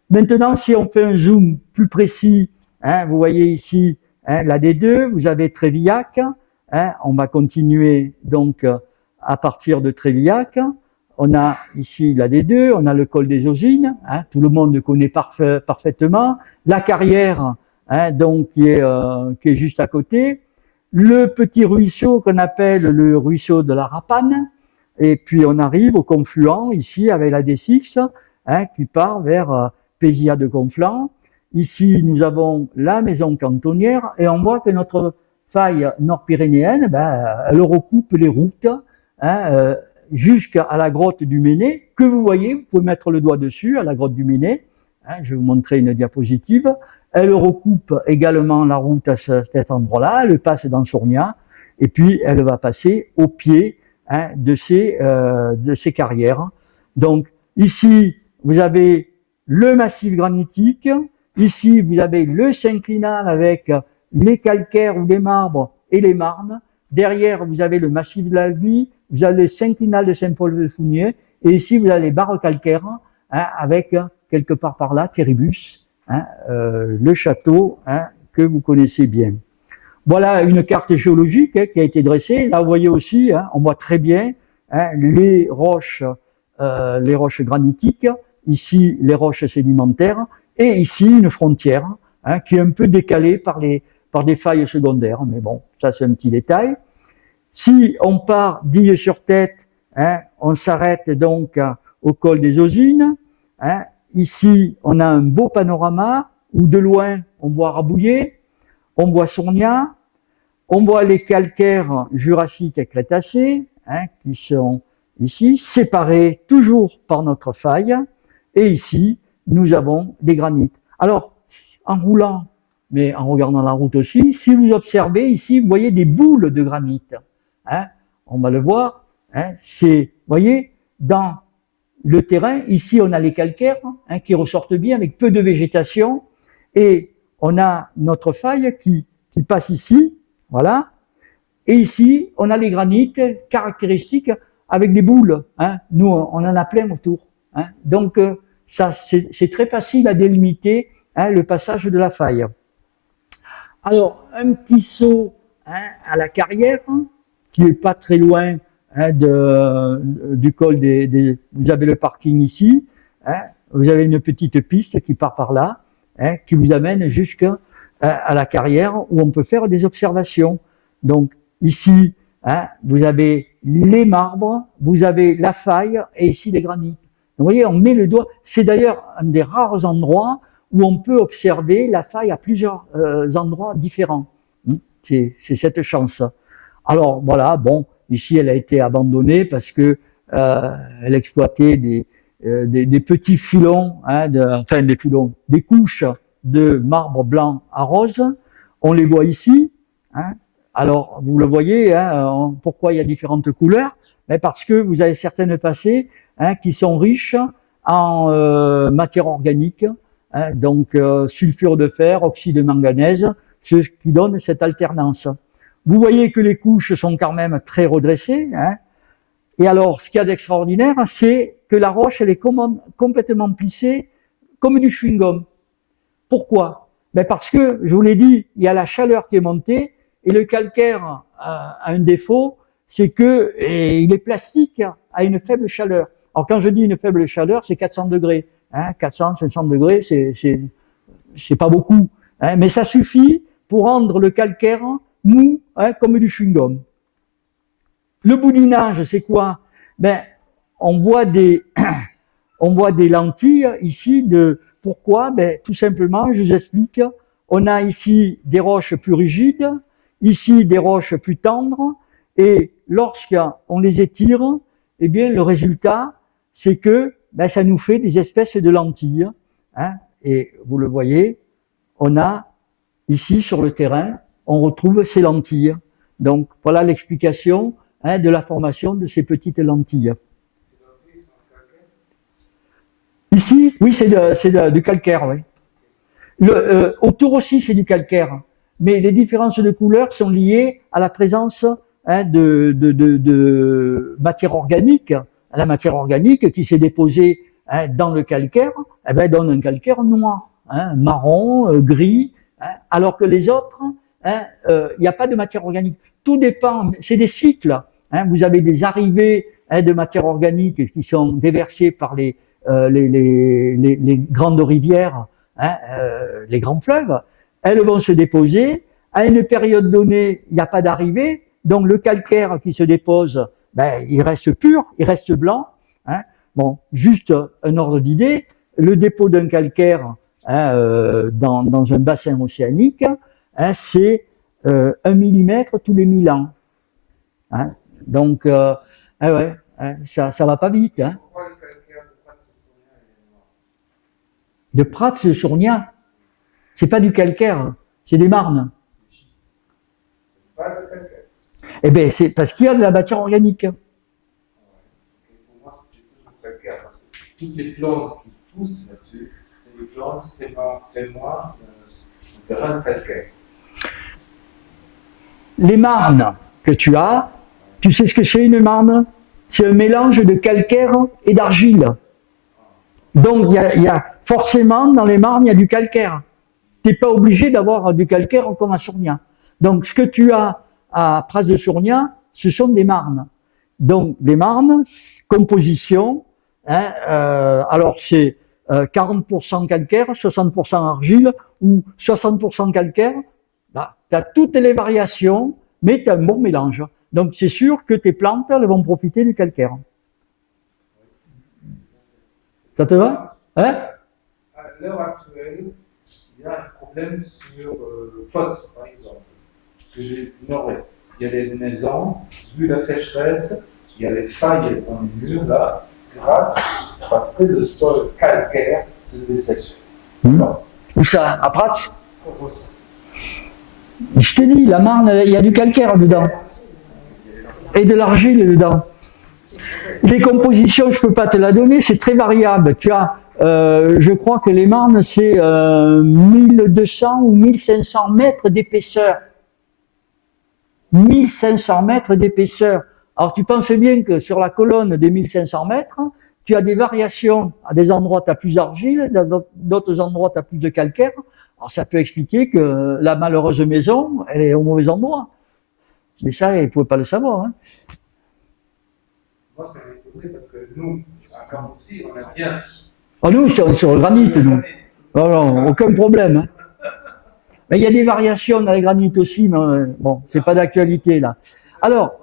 Maintenant, si on fait un zoom plus précis, vous voyez ici la D2, vous avez Trévillac. On va continuer donc à partir de Trévillac. On a ici la D2, on a le col des Osines, tout le monde connaît parfaitement. La carrière, donc qui est juste à côté. Le petit ruisseau qu'on appelle le ruisseau de la Rapane, et puis on arrive au confluent ici avec la D6 qui part vers Pézilla de Conflans. Ici nous avons la maison cantonnière et on voit que notre faille nord-pyrénéenne, elle recoupe les routes jusqu'à la grotte du Méné, que vous voyez, vous pouvez mettre le doigt dessus, à la grotte du Méné. Je vais vous montrer une diapositive. Elle recoupe également la route à cet endroit-là, elle passe dans Sournia, et puis elle va passer au pied de ces carrières. Donc ici, vous avez le massif granitique, ici vous avez le synclinal avec les calcaires ou les marbres et les marnes, derrière vous avez le massif de l'Albi, vous avez le synclinal de Saint-Paul-de-Fougnier, et ici vous avez les barres calcaires avec quelque part par là Théribus, le château que vous connaissez bien. Voilà une carte géologique qui a été dressée. Là, vous voyez aussi, on voit très bien les roches granitiques, ici les roches sédimentaires, et ici une frontière qui est un peu décalée par des failles secondaires. Mais bon, ça c'est un petit détail. Si on part d'Ille-sur-Tête, on s'arrête donc au col des Osines. Ici, on a un beau panorama où de loin, on voit Rabouillet, on voit Sournia, on voit les calcaires jurassiques et crétacés qui sont ici, séparés toujours par notre faille. Et ici, nous avons des granites. Alors, en roulant, mais en regardant la route aussi, si vous observez ici, vous voyez des boules de granit. Hein, on va le voir. Hein, c'est, vous voyez, dans le terrain, ici on a les calcaires hein, qui ressortent bien avec peu de végétation, et on a notre faille qui passe ici, voilà. Et ici, on a les granites caractéristiques avec des boules. Hein. Nous, on en a plein autour. Hein. Donc, ça, c'est très facile à délimiter hein, le passage de la faille. Alors, un petit saut hein, à la carrière, qui est pas très loin hein, du col Vous avez le parking ici. Hein, vous avez une petite piste qui part par là, hein, qui vous amène jusqu'à la carrière où on peut faire des observations. Donc, ici, hein, vous avez les marbres, vous avez la faille et ici les granites. Vous voyez, on met le doigt. C'est d'ailleurs un des rares endroits où on peut observer la faille à plusieurs endroits différents. C'est cette chance. Alors voilà, bon, ici elle a été abandonnée parce que elle exploitait des petits filons, hein, enfin des filons, des couches de marbre blanc à rose. On les voit ici. Hein. Alors vous le voyez, hein, pourquoi il y a différentes couleurs? Mais parce que vous avez certaines passées hein, qui sont riches en matière organique. Hein, donc sulfure de fer, oxyde de manganèse, ce qui donne cette alternance. Vous voyez que les couches sont quand même très redressées. Hein, et alors, ce qu'il y a d'extraordinaire, c'est que la roche, elle est complètement plissée comme du chewing-gum. Pourquoi? Ben parce que, je vous l'ai dit, il y a la chaleur qui est montée, et le calcaire a un défaut, c'est que il est plastique à une faible chaleur. Alors quand je dis une faible chaleur, c'est 400 degrés. Hein, 400, 500 degrés, c'est pas beaucoup. Hein, mais ça suffit pour rendre le calcaire mou, hein, comme du chewing-gum. Le boudinage, c'est quoi? Ben, on voit des lentilles ici pourquoi? Ben, tout simplement, je vous explique. On a ici des roches plus rigides, ici des roches plus tendres, et lorsqu'on les étire, eh bien, le résultat, c'est que ben, ça nous fait des espèces de lentilles. Hein, et vous le voyez, on a ici sur le terrain, on retrouve ces lentilles. Donc voilà l'explication hein, de la formation de ces petites lentilles. Ici, oui, c'est du calcaire. Oui. Autour aussi, c'est du calcaire. Mais les différences de couleurs sont liées à la présence hein, de matière organique. La matière organique qui s'est déposée hein, dans le calcaire, eh ben, donne un calcaire noir, hein, marron, gris, hein, alors que les autres, hein, n'y a pas de matière organique. Tout dépend, c'est des cycles. Hein, vous avez des arrivées hein, de matière organique qui sont déversées par les grandes rivières, hein, les grands fleuves. Elles vont se déposer. À une période donnée, il n'y a pas d'arrivée, donc le calcaire qui se dépose, ben, il reste pur, il reste blanc. Hein. Bon, juste un ordre d'idée, le dépôt d'un calcaire hein, dans un bassin océanique, hein, c'est 1 millimètre tous les 1000 ans. Hein. Donc, ouais, hein, ça va pas vite. Hein. De Prats-sur-Nia, c'est pas du calcaire, c'est des marnes. Eh bien, c'est parce qu'il y a de la matière organique. Pour moi, c'est toujours calcaire. Parce que toutes les plantes qui poussent là-dessus, c'est des plantes tellement de terrain calcaire. Les marnes que tu as, tu sais ce que c'est une marne? C'est un mélange de calcaire et d'argile. Donc, il y a forcément, dans les marnes, il y a du calcaire. Tu n'es pas obligé d'avoir du calcaire comme à Surnia. Donc, ce que tu as à Prats-de-Surnia, ce sont des marnes. Donc, des marnes, composition, hein, alors c'est 40% calcaire, 60% argile ou 60% calcaire. Bah, tu as toutes les variations, mais tu as un bon mélange. Donc, c'est sûr que tes plantes, elles vont profiter du calcaire. Ça te va? Hein? À l'heure actuelle, il y a un problème sur Fosse, par exemple, que j'ai ignoré. Il y a des maisons, vu la sécheresse, il y a des failles dans les murs là, parce que le sol calcaire se dessèche. Où ça? À Prats? Je t'ai dit, la Marne, il y a du calcaire dedans. Et de l'argile dedans. Les compositions, je ne peux pas te la donner, c'est très variable. Tu as, je crois que les Marnes, c'est 1200 ou 1500 mètres d'épaisseur. 1500 mètres d'épaisseur. Alors tu penses bien que sur la colonne des 1500 mètres, tu as des variations. À des endroits, tu as plus d'argile, dans d'autres endroits, tu as plus de calcaire. Alors ça peut expliquer que la malheureuse maison, elle est au mauvais endroit. Mais ça, ils ne pouvaient pas le savoir. Hein. Moi, ça m'a étonné parce que nous, à Campoussy, on a bien. Ah, nous, sur le granit, nous. Non, non, aucun problème. Hein. Mais il y a des variations dans les granites aussi, mais bon, c'est pas d'actualité là. Alors,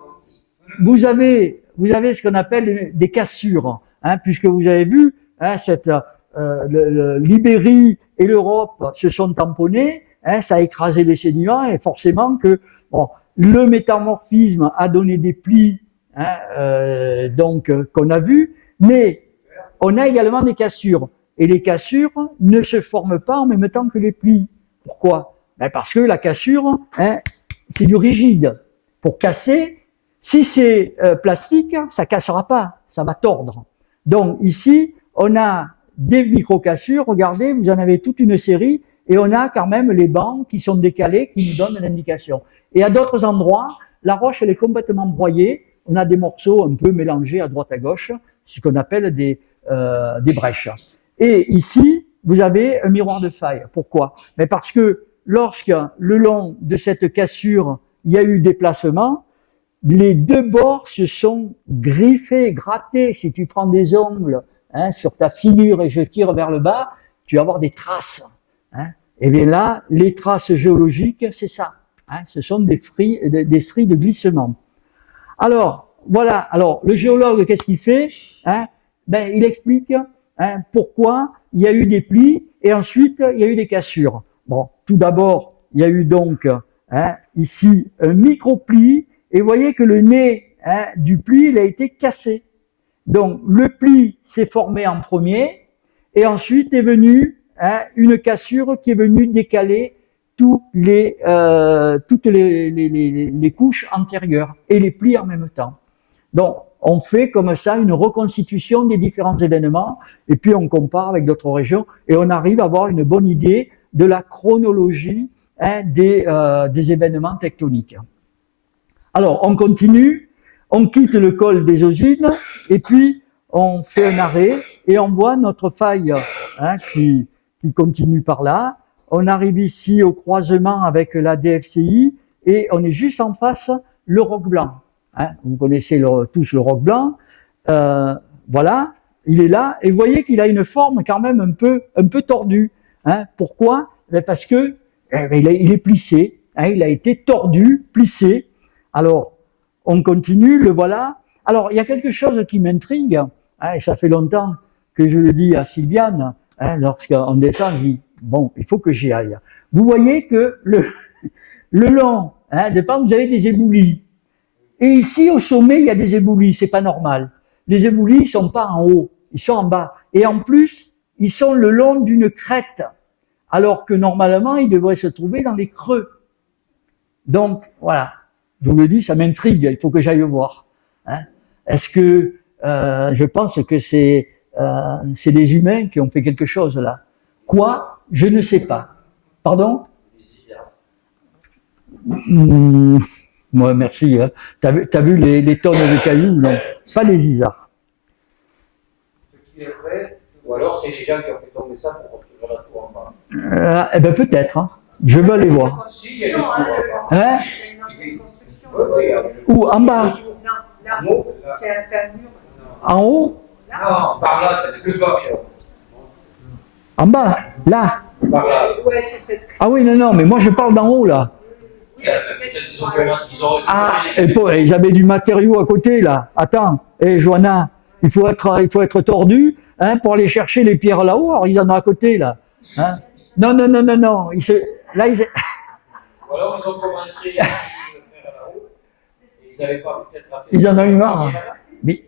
vous avez ce qu'on appelle des cassures, hein, puisque vous avez vu, hein, l'Ibérie et l'Europe se sont tamponnés, hein, ça a écrasé les sédiments et forcément que bon, le métamorphisme a donné des plis, hein, donc qu'on a vu, mais on a également des cassures et les cassures ne se forment pas en même temps que les plis. Pourquoi? Ben parce que la cassure, hein, c'est du rigide. Pour casser, si c'est plastique, ça cassera pas, ça va tordre. Donc ici, on a des micro-cassures, regardez, vous en avez toute une série, et on a quand même les bancs qui sont décalés, qui nous donnent l'indication. Et à d'autres endroits, la roche, elle est complètement broyée, on a des morceaux un peu mélangés à droite à gauche, ce qu'on appelle des brèches. Et ici, vous avez un miroir de faille. Pourquoi? Mais parce que lorsque le long de cette cassure, il y a eu déplacement, les deux bords se sont griffés, grattés. Si tu prends des ongles, hein, sur ta figure et je tire vers le bas, tu vas avoir des traces. Hein. Et bien là, les traces géologiques, c'est ça. Hein, ce sont des stries de glissement. Alors, voilà. Alors, le géologue, qu'est-ce qu'il fait? Hein, ben, il explique, hein, pourquoi il y a eu des plis et ensuite il y a eu des cassures. Bon, tout d'abord, il y a eu donc, hein, ici un micro-pli et vous voyez que le nez, hein, du pli, il a été cassé. Donc le pli s'est formé en premier et ensuite est venu, hein, une cassure qui est venue décaler toutes les couches antérieures et les plis en même temps. Donc on fait comme ça une reconstitution des différents événements et puis on compare avec d'autres régions et on arrive à avoir une bonne idée de la chronologie, hein, des événements tectoniques. Alors, on continue, on quitte le col des Osines et puis on fait un arrêt et on voit notre faille, hein, qui continue par là. On arrive ici au croisement avec la DFCI et on est juste en face le Roc Blanc. Hein, vous connaissez tous le Roc Blanc. Voilà, il est là et vous voyez qu'il a une forme quand même un peu tordue. Hein, pourquoi? Parce que il est plissé, hein, il a été tordu, plissé. Alors, on continue, le voilà. Alors, il y a quelque chose qui m'intrigue, hein, et ça fait longtemps que je le dis à Sylviane, hein, lorsqu'on descend, je dis, bon, il faut que j'y aille. Vous voyez que le long, hein, de part, vous avez des éboulis. Et ici, au sommet, il y a des éboulis, c'est pas normal. Les éboulis, ils sont pas en haut, ils sont en bas. Et en plus, ils sont le long d'une crête, alors que normalement, ils devraient se trouver dans les creux. Donc, voilà. Je vous le dis, ça m'intrigue, il faut que j'aille voir. Hein. Est-ce que je pense que c'est les humains qui ont fait quelque chose là? Quoi? Je ne sais pas. Pardon? Moi, merci. Hein. T'as vu les tonnes de cailloux? Non, pas les isards. Ce qui est vrai, ou alors c'est les gens qui ont fait tomber ça pour construire la tour en bas. Eh bien peut-être. Hein. Je veux aller voir. Si, il y a des tours en bas. Hein? Où? En bas? Non, C'est un mur. En haut? non, par là, t'as des cloches. En bas? Là? Par là. Ouais, sur cette crête. Ah oui, non, mais moi je parle d'en haut là. Ah, et ils avaient du matériau à côté là. Attends, Johanna, il faut être tordu, hein, pour aller chercher les pierres là-haut. Alors ils en ont à côté là. Hein. Non. Ou alors ils ont commencé à le faire là-haut. Ils n'avaient pas peut-être assez. Ils en ont eu marre. Mais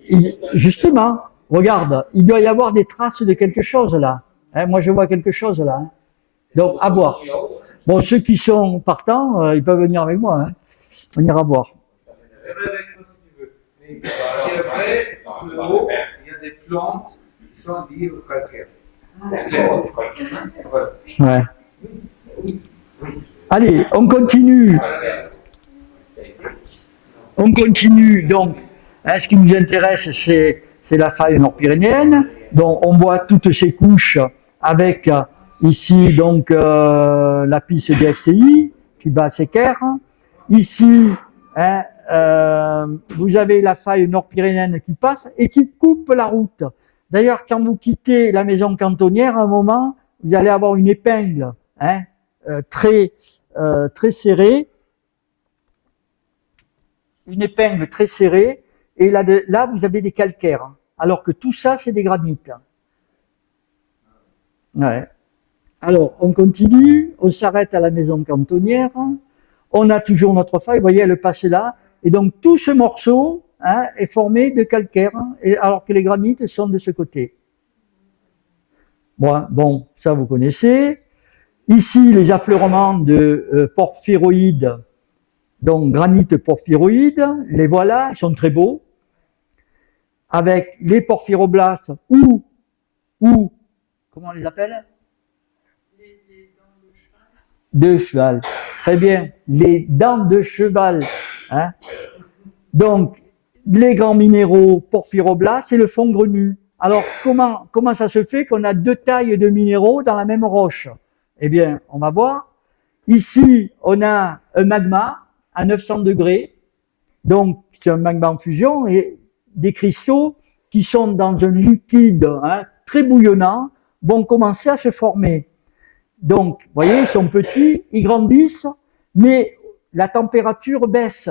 justement, regarde, il doit y avoir des traces de quelque chose là. Hein, moi je vois quelque chose là. Hein. Donc, à voir. Bon, ceux qui sont partants, ils peuvent venir avec moi. Hein. On ira voir. Je vais avec toi si tu veux. Mais et après, sur le haut, il y a des plantes qui sont liées au calcaire. Voilà. Ouais. Allez, on continue. On continue. Donc, hein, ce qui nous intéresse, c'est la faille nord-pyrénéenne. Donc, on voit toutes ces couches avec ici donc la piste DFCI qui va à Séquer. Ici, hein, vous avez la faille nord-pyrénéenne qui passe et qui coupe la route. D'ailleurs, quand vous quittez la maison cantonnière, à un moment, vous allez avoir une épingle hein, très serrée. Une épingle très serrée. Et là, vous avez des calcaires. Alors que tout ça, c'est des granites. Ouais. Alors, on continue. On s'arrête à la maison cantonnière. On a toujours notre faille. Vous voyez, elle passe là. Et donc, tout ce morceau hein, est formé de calcaire, alors que les granites sont de ce côté. Bon, ça vous connaissez. Ici, les affleurements de porphyroïdes, donc granit porphyroïde, les voilà, ils sont très beaux. Avec les porphyroblastes ou comment on les appelle? Les dents de cheval. De cheval. Très bien, les dents de cheval. Hein. Donc, les grands minéraux porphyroblastes et le fond grenu. Alors, comment ça se fait qu'on a deux tailles de minéraux dans la même roche? Eh bien, on va voir. Ici, on a un magma à 900 degrés. Donc, c'est un magma en fusion et des cristaux qui sont dans un liquide hein, très bouillonnant vont commencer à se former. Donc, vous voyez, ils sont petits, ils grandissent, mais la température baisse.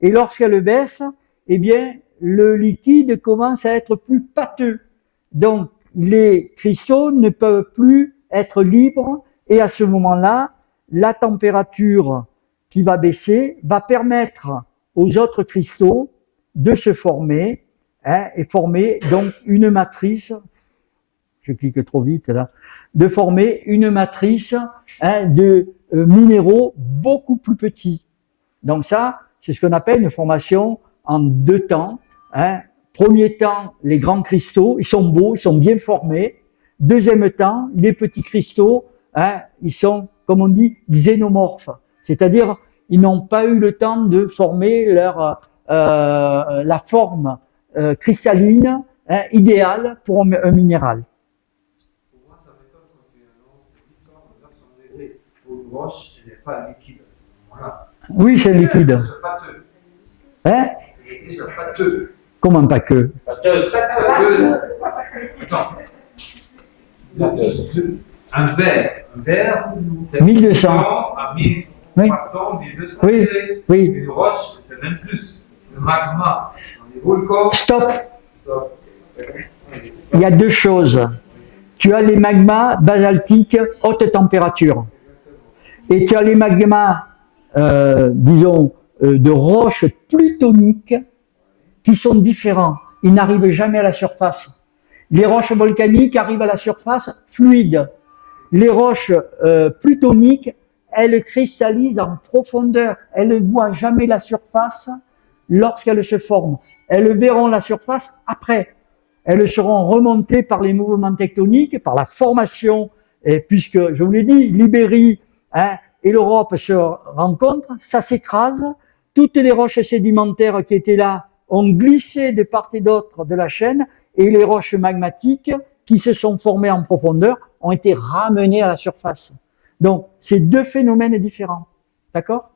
Et lorsqu'elle baisse, eh bien, le liquide commence à être plus pâteux. Donc, les cristaux ne peuvent plus être libres et à ce moment-là, la température qui va baisser va permettre aux autres cristaux de se former hein, et former donc une matrice, je clique trop vite là, de former une matrice hein, de minéraux beaucoup plus petits. Donc ça, c'est ce qu'on appelle une formation en deux temps. Hein. Premier temps, les grands cristaux, ils sont beaux, ils sont bien formés. Deuxième temps, les petits cristaux, hein, ils sont, comme on dit, xénomorphes. C'est-à-dire, ils n'ont pas eu le temps de former la forme cristalline hein, idéale pour un minéral. Pour moi, ça m'étonne quand tu annonces 800 ou 900 degrés pour une roche, elle n'est pas liquide à ce moment-là. Oui, c'est liquide. C'est déjà pâteux. Hein? C'est déjà pâteux. Comment pas que? Pâteuse. Attends. Un verre, c'est 1200. à 1300, 1200 Oui, degrés. oui. Une roche, c'est même plus. Le magma, les volcans. Stop. Stop. Il y a deux choses. Tu as les magmas basaltiques haute température. Et tu as les magmas, disons, de roches plutoniques qui sont différents. Ils n'arrivent jamais à la surface. Les roches volcaniques arrivent à la surface fluides. Les roches plutoniques, elles cristallisent en profondeur. Elles ne voient jamais la surface lorsqu'elles se forment. Elles verront la surface après. Elles seront remontées par les mouvements tectoniques, par la formation, et puisque, je vous l'ai dit, l'Ibérie hein, et l'Europe se rencontrent, ça s'écrase. Toutes les roches sédimentaires qui étaient là ont glissé de part et d'autre de la chaîne, et les roches magmatiques qui se sont formées en profondeur ont été ramenées à la surface. Donc, c'est deux phénomènes différents. D'accord?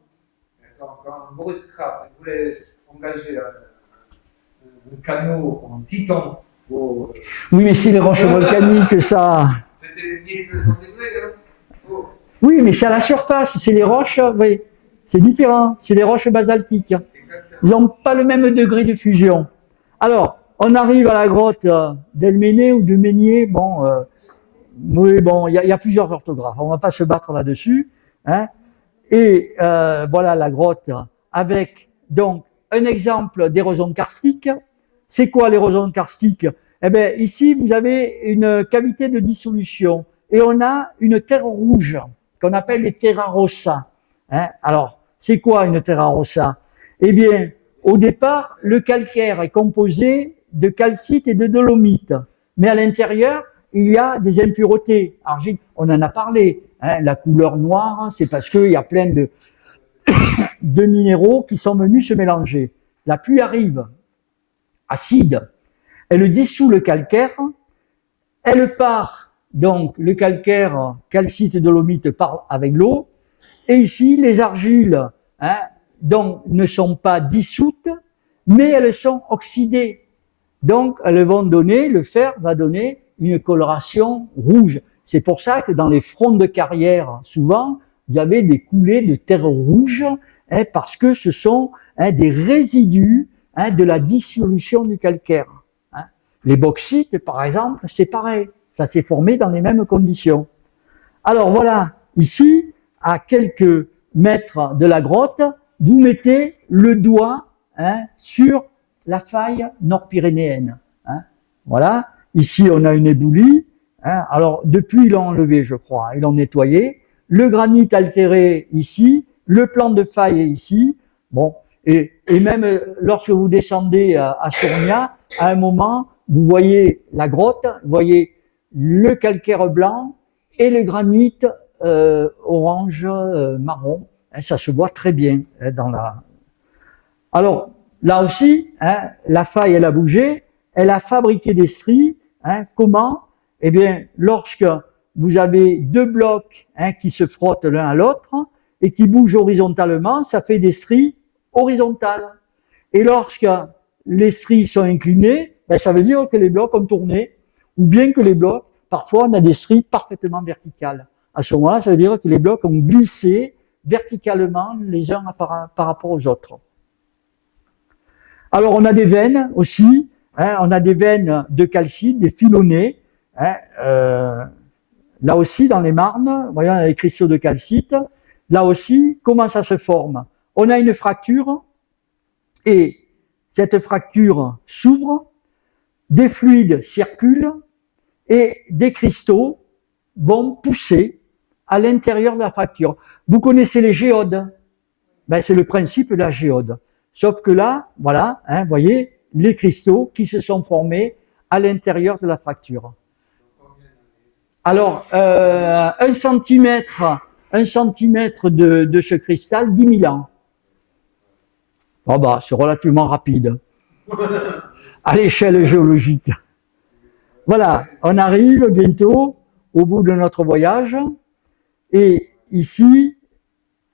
Quand Maurice Kraft voulait engager un canot en titan pour. Oui, mais si les roches volcaniques, ça... C'était 1200 degrés, hein? Oh. Oui, mais c'est à la surface, c'est les roches, oui, c'est différent, c'est les roches basaltiques. Exactement. Ils n'ont pas le même degré de fusion. Alors, on arrive à la grotte d'Elméné ou de Ménier, bon, oui, bon, il y a plusieurs orthographes, on ne va pas se battre là-dessus, hein. Et voilà la grotte avec donc un exemple d'érosion karstique. C'est quoi l'érosion karstique? Eh bien, ici, vous avez une cavité de dissolution. et on a une terre rouge qu'on appelle les terra rossa. Hein? Alors, c'est quoi une terra rossa? Eh bien, au départ, le calcaire est composé de calcite et de dolomite, mais à l'intérieur, il y a des impuretés. Argile, on en a parlé. Hein? La couleur noire, c'est parce qu'il y a plein de minéraux qui sont venus se mélanger. La pluie arrive, acide, elle dissout le calcaire, elle part, donc le calcaire, calcite et dolomite part avec l'eau, et ici les argiles hein, donc, ne sont pas dissoutes, mais elles sont oxydées. Donc elles vont donner, le fer va donner une coloration rouge. C'est pour ça que dans les fronts de carrière, souvent, vous avez des coulées de terre rouge, hein, parce que ce sont hein, des résidus hein, de la dissolution du calcaire. Hein. Les bauxites, par exemple, c'est pareil. Ça s'est formé dans les mêmes conditions. Alors voilà, ici, à quelques mètres de la grotte, vous mettez le doigt hein, sur la faille nord-pyrénéenne. Hein. Voilà, ici on a une éboulie. Hein. Alors depuis ils l'ont enlevé, je crois, ils l'ont nettoyé. Le granit altéré ici, le plan de faille est ici. Bon, et même lorsque vous descendez à Sournia, à un moment, vous voyez la grotte, vous voyez le calcaire blanc et le granit orange marron. Hein, ça se voit très bien hein, dans la. Alors là aussi, hein, la faille elle a bougé, elle a fabriqué des stries. Hein, comment? Eh bien, lorsque vous avez deux blocs hein, qui se frottent l'un à l'autre et qui bougent horizontalement, ça fait des stries horizontales. Et lorsque les stries sont inclinées, ben, ça veut dire que les blocs ont tourné, ou bien que les blocs, parfois on a des stries parfaitement verticales. À ce moment-là, ça veut dire que les blocs ont glissé verticalement les uns par rapport aux autres. Alors on a des veines aussi, hein, on a des veines de calcite, des filonnées, hein, là aussi dans les marnes, voyez, on a les cristaux de calcite. Là aussi, comment ça se forme? On a une fracture et cette fracture s'ouvre, des fluides circulent et des cristaux vont pousser à l'intérieur de la fracture. Vous connaissez les géodes? Ben, c'est le principe de la géode. Sauf que là, voilà, hein, vous voyez, les cristaux qui se sont formés à l'intérieur de la fracture. Alors, 1 centimètre de ce cristal, 10 000 ans. Oh bah, c'est relativement rapide à l'échelle géologique. Voilà, on arrive bientôt au bout de notre voyage. Et ici,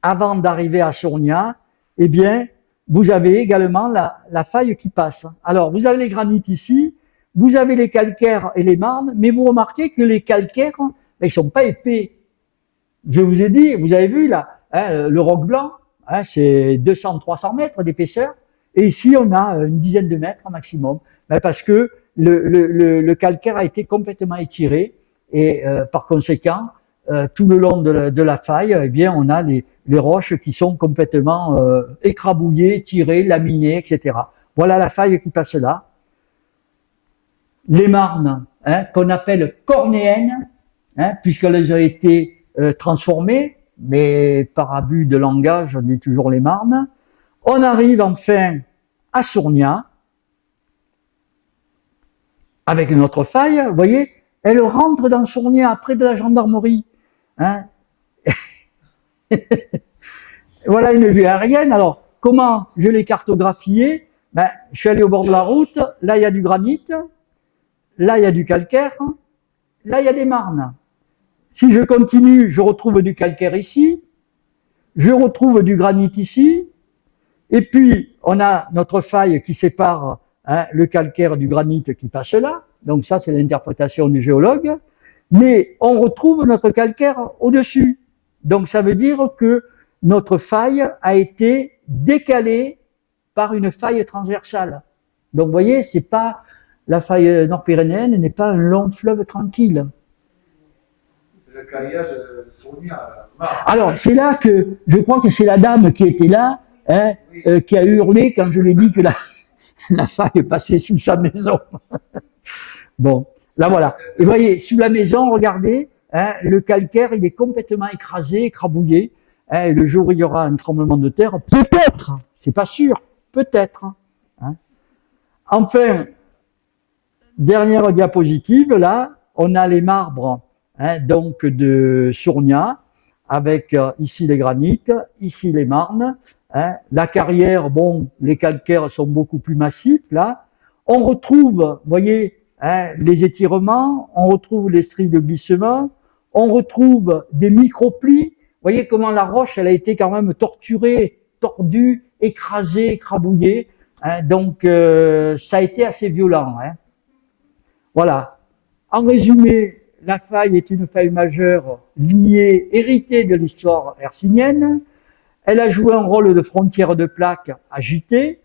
avant d'arriver à Sournia, eh bien, vous avez également la faille qui passe. Alors, vous avez les granites ici, vous avez les calcaires et les marnes, mais vous remarquez que les calcaires, ils ne sont pas épais. Je vous ai dit, vous avez vu là, hein, le roc blanc, hein, c'est 200-300 mètres d'épaisseur, et ici on a une dizaine de mètres maximum, parce que le calcaire a été complètement étiré, et par conséquent, tout le long de la faille, eh bien, on a les roches qui sont complètement écrabouillées, tirées, laminées, etc. Voilà la faille qui passe là. Les marnes, hein, qu'on appelle cornéennes, hein, puisqu'elles ont été transformées, mais par abus de langage, on dit toujours les marnes. On arrive enfin à Sournia, avec notre faille, vous voyez, elle rentre dans Sournia près de la gendarmerie. Hein. Voilà une vue aérienne. Alors, comment je l'ai cartographiée? Ben, je suis allé au bord de la route, là il y a du granit, là il y a du calcaire, là il y a des marnes. Si je continue, je retrouve du calcaire ici, je retrouve du granit ici, et puis on a notre faille qui sépare hein, le calcaire du granit qui passe là, donc ça c'est l'interprétation du géologue, mais on retrouve notre calcaire au-dessus. Donc ça veut dire que notre faille a été décalée par une faille transversale. Donc vous voyez, c'est pas la faille nord-pyrénéenne n'est pas un long fleuve tranquille. C'est le carillage Sournia. Alors c'est là que je crois que c'est la dame qui était là, hein, qui a hurlé quand je lui ai dit que la faille passait sous sa maison. Bon, là voilà. Et vous voyez, sous la maison, regardez, hein, le calcaire, il est complètement écrasé, écrabouillé. Hein, et le jour où il y aura un tremblement de terre, peut-être, c'est pas sûr, peut-être. Hein. Enfin, dernière diapositive, là, on a les marbres, hein, donc de Sournia, avec ici les granites, ici les marnes. Hein. La carrière, bon, les calcaires sont beaucoup plus massifs, là. On retrouve, vous voyez, hein, les étirements, on retrouve les stries de glissement, on retrouve des microplis. Vous voyez comment la roche, elle a été quand même torturée, tordue, écrasée, écrabouillée. Hein, donc, ça a été assez violent. Hein. Voilà. En résumé, la faille est une faille majeure liée, héritée de l'histoire hercynienne. Elle a joué un rôle de frontière de plaques agitée.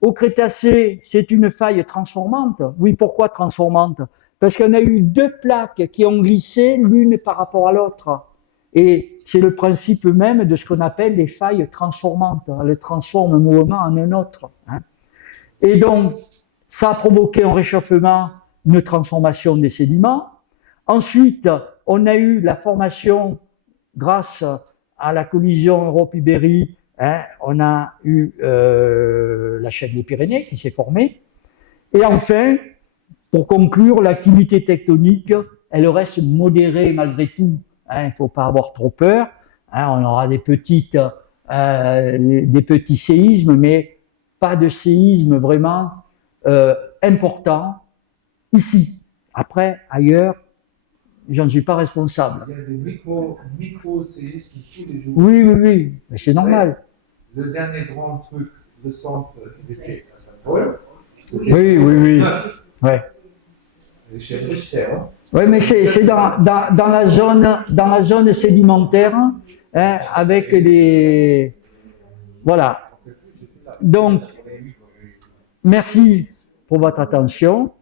Au Crétacé, c'est une faille transformante. Oui, pourquoi transformante? Parce qu'on a eu deux plaques qui ont glissé l'une par rapport à l'autre. Et c'est le principe même de ce qu'on appelle les failles transformantes. Elles transforment un mouvement en un autre. Hein. Et donc, ça a provoqué un réchauffement, une transformation des sédiments. Ensuite, on a eu la formation, grâce à la collision Europe-Ibérie, hein, on a eu la chaîne des Pyrénées qui s'est formée. Et enfin, pour conclure, l'activité tectonique, elle reste modérée malgré tout. Hein, il ne faut pas avoir trop peur. Hein, on aura des petits séismes, mais pas de séisme vraiment important ici. Après, ailleurs, j'en suis pas responsable. Il y a des micro-séismes qui tous les jours. Oui, oui, oui, mais c'est normal. Le dernier grand truc, le centre d'été à Saint-Paul. Oui, oui, oui. Ouais. Chez Richter. Hein. Oui, mais c'est dans la zone sédimentaire, hein, avec les... Voilà. Donc, merci pour votre attention.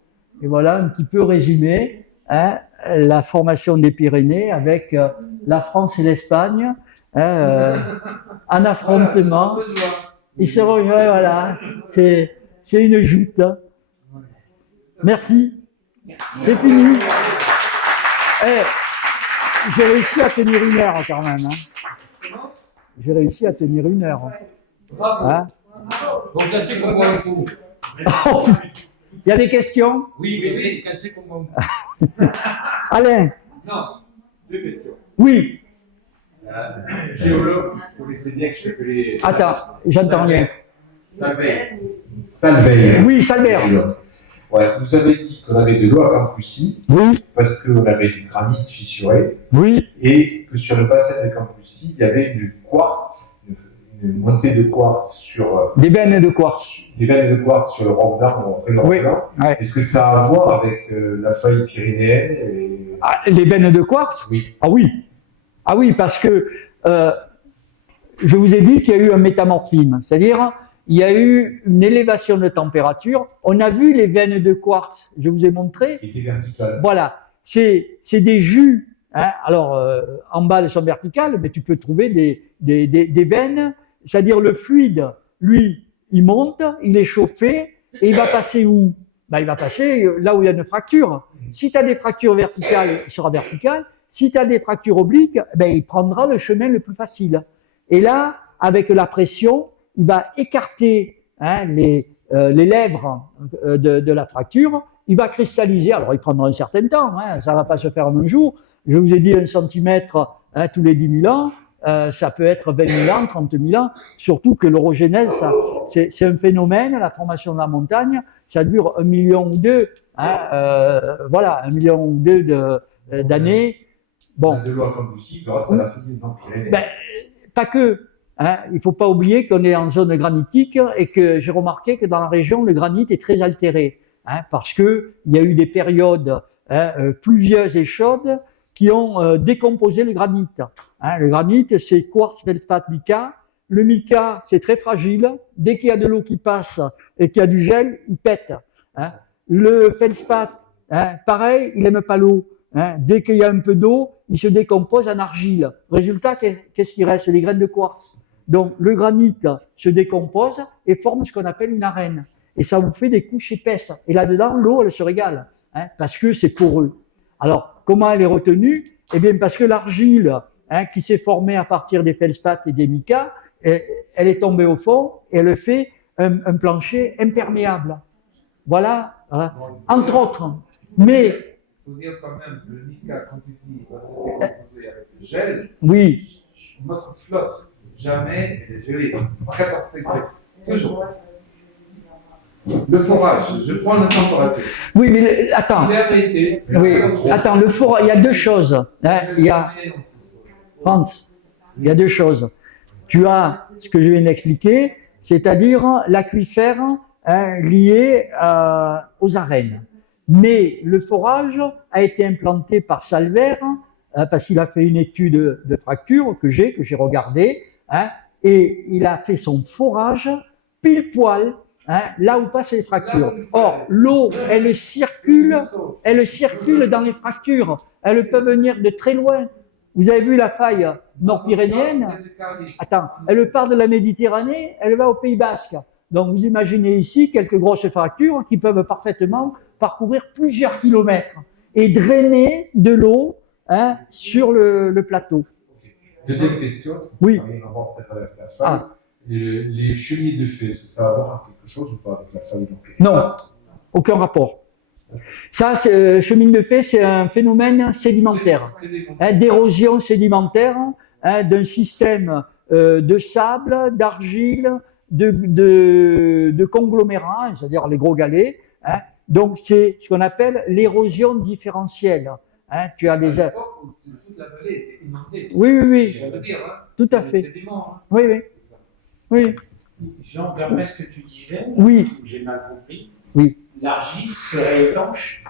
Et voilà un petit peu résumé, hein, la formation des Pyrénées avec la France et l'Espagne, hein, en affrontement. Voilà, Ils se rejoignent, voilà. C'est une joute. Merci. C'est fini. J'ai réussi à tenir 1 heure quand même. Hein. J'ai réussi à tenir 1 heure. Bravo. Hein. Donc cassez comme moi un coup. Il y a des questions? Oui, cassez comme moi un coup. Alain? Non. 2 questions. Oui. Géologue, vous connaissez bien, qui s'appelait. Attends, j'entends rien. Salveille. Oui, Salbert. Ouais, vous avez dit qu'on avait de l'eau à Campussy, Oui, parce qu'on avait du granit fissuré, oui, et que sur le bassin de Campussy, il y avait du quartz, une montée de quartz sur. des veines de quartz. Des veines de quartz sur le roc blanc, après le roc Oui, blanc. ouais. Est-ce que ça a à voir avec la faille pyrénéenne et... Ah, les veines de quartz? Oui. Ah oui. Ah oui, parce que je vous ai dit qu'il y a eu un métamorphisme, c'est-à-dire il y a eu une élévation de température. On a vu les veines de quartz, je vous ai montré. Qui était verticale. Voilà, c'est des jus. Hein. Alors, en bas, elles sont verticales, mais tu peux trouver des veines, c'est-à-dire le fluide, lui, il monte, il est chauffé, et il va passer où? Ben, il va passer là où il y a une fracture. Si tu as des fractures verticales, il sera vertical. Si tu as des fractures obliques, ben, il prendra le chemin le plus facile. Et là, avec la pression, il va écarter, hein, les lèvres de la fracture. Il va cristalliser. Alors, il prendra un certain temps. Hein, ça ne va pas se faire en un jour. Je vous ai dit 1 centimètre, hein, tous les 10 000 ans. Ça peut être 20 000 ans, 30 000 ans. Surtout que l'orogénèse, c'est un phénomène, la formation de la montagne. Ça dure 1 million ou 2. Hein, voilà, 1 million ou 2 d'années. Bon. De l'eau à Campussy grâce à la famille de Pyrénées. Ben, pas que. Hein, il ne faut pas oublier qu'on est en zone granitique et que j'ai remarqué que dans la région, le granit est très altéré. Hein, parce qu'il y a eu des périodes, hein, pluvieuses et chaudes qui ont décomposé le granit. Hein, le granit, c'est quartz, feldspathe, mica. Le mica, c'est très fragile. Dès qu'il y a de l'eau qui passe et qu'il y a du gel, il pète. Hein. Le feldspathe, hein, pareil, il n'aime pas l'eau. Hein, dès qu'il y a un peu d'eau, il se décompose en argile. Résultat, qu'est-ce qui reste? Les graines de quartz. Donc, le granit se décompose et forme ce qu'on appelle une arène. Et ça vous fait des couches épaisses. Et là-dedans, l'eau, elle se régale, hein, parce que c'est poreux. Alors, comment elle est retenue? Eh bien, parce que l'argile, hein, qui s'est formée à partir des feldspaths et des micas, elle est tombée au fond et elle fait un plancher imperméable. Voilà, hein, entre autres. Mais, Il faut dire quand même, le mica, quand tu dis va se décomposer avec le gel, oui, notre flotte, jamais elle est gelée. En 14 degrés, toujours. Le forage, je prends la température. oui, mais attends. L'hiver et été. Oui, attends, le forage, il y a deux choses. Hein, il y a, Franz, il y a deux choses. Tu as ce que je viens d'expliquer, c'est-à-dire l'aquifère, hein, lié aux arènes. Mais le forage a été implanté par Salver, hein, parce qu'il a fait une étude de fracture que j'ai regardée, hein, et il a fait son forage pile poil, hein, là où passent les fractures. Or, l'eau, elle circule dans les fractures. Elle peut venir de très loin. Vous avez vu la faille nord-pyrénéenne? Attends, elle part de la Méditerranée, elle va au Pays Basque. Donc vous imaginez ici quelques grosses fractures qui peuvent parfaitement parcourir plusieurs kilomètres et drainer de l'eau, hein, sur le plateau. Deuxième question, c'est Oui. ça n'a rien à voir peut-être avec la faille. Les chenilles de feu, est-ce que ça a à voir avec quelque chose ou pas avec la faille? Non, aucun rapport. Ça, chemine de fer, c'est un phénomène sédimentaire, hein, d'érosion sédimentaire, hein, d'un système de sable, d'argile, de conglomérats, c'est-à-dire les gros galets. Hein. Donc, c'est ce qu'on appelle l'érosion différentielle. Hein. Tu as des... Toute la vallée était inondée. Oui, oui, oui. Ça veut dire, hein, Tout à c'est fait. des sédiments, hein. Oui, oui. Oui, Jean, d'après ce que tu disais, oui, j'ai mal compris, oui. l'argile serait étanche.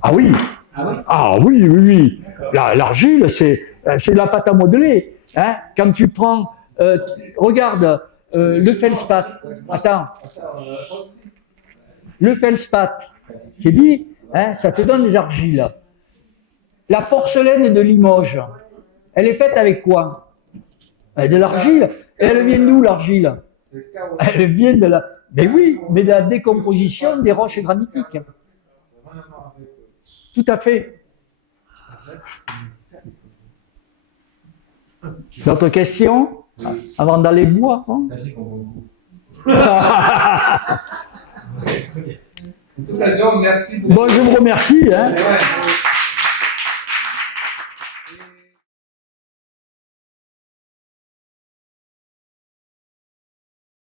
Ah oui. Ah oui? Ah oui, oui, oui. D'accord. L'argile, c'est de la pâte à modeler. Hein. Quand tu prends, regarde le feldspath. Attends, le feldspath, c'est dit, hein, ça te donne des argiles. La porcelaine de Limoges, elle est faite avec quoi? De l'argile. Et elle vient d'où l'argile? C'est le chaos. Elle vient de la, mais oui, mais de la décomposition des roches granitiques. Rien à voir avec, Tout à fait. D'autres questions avant d'aller boire, hein? Merci pour beaucoup. De toute façon, merci beaucoup. Bon, je vous remercie. Hein. C'est vrai.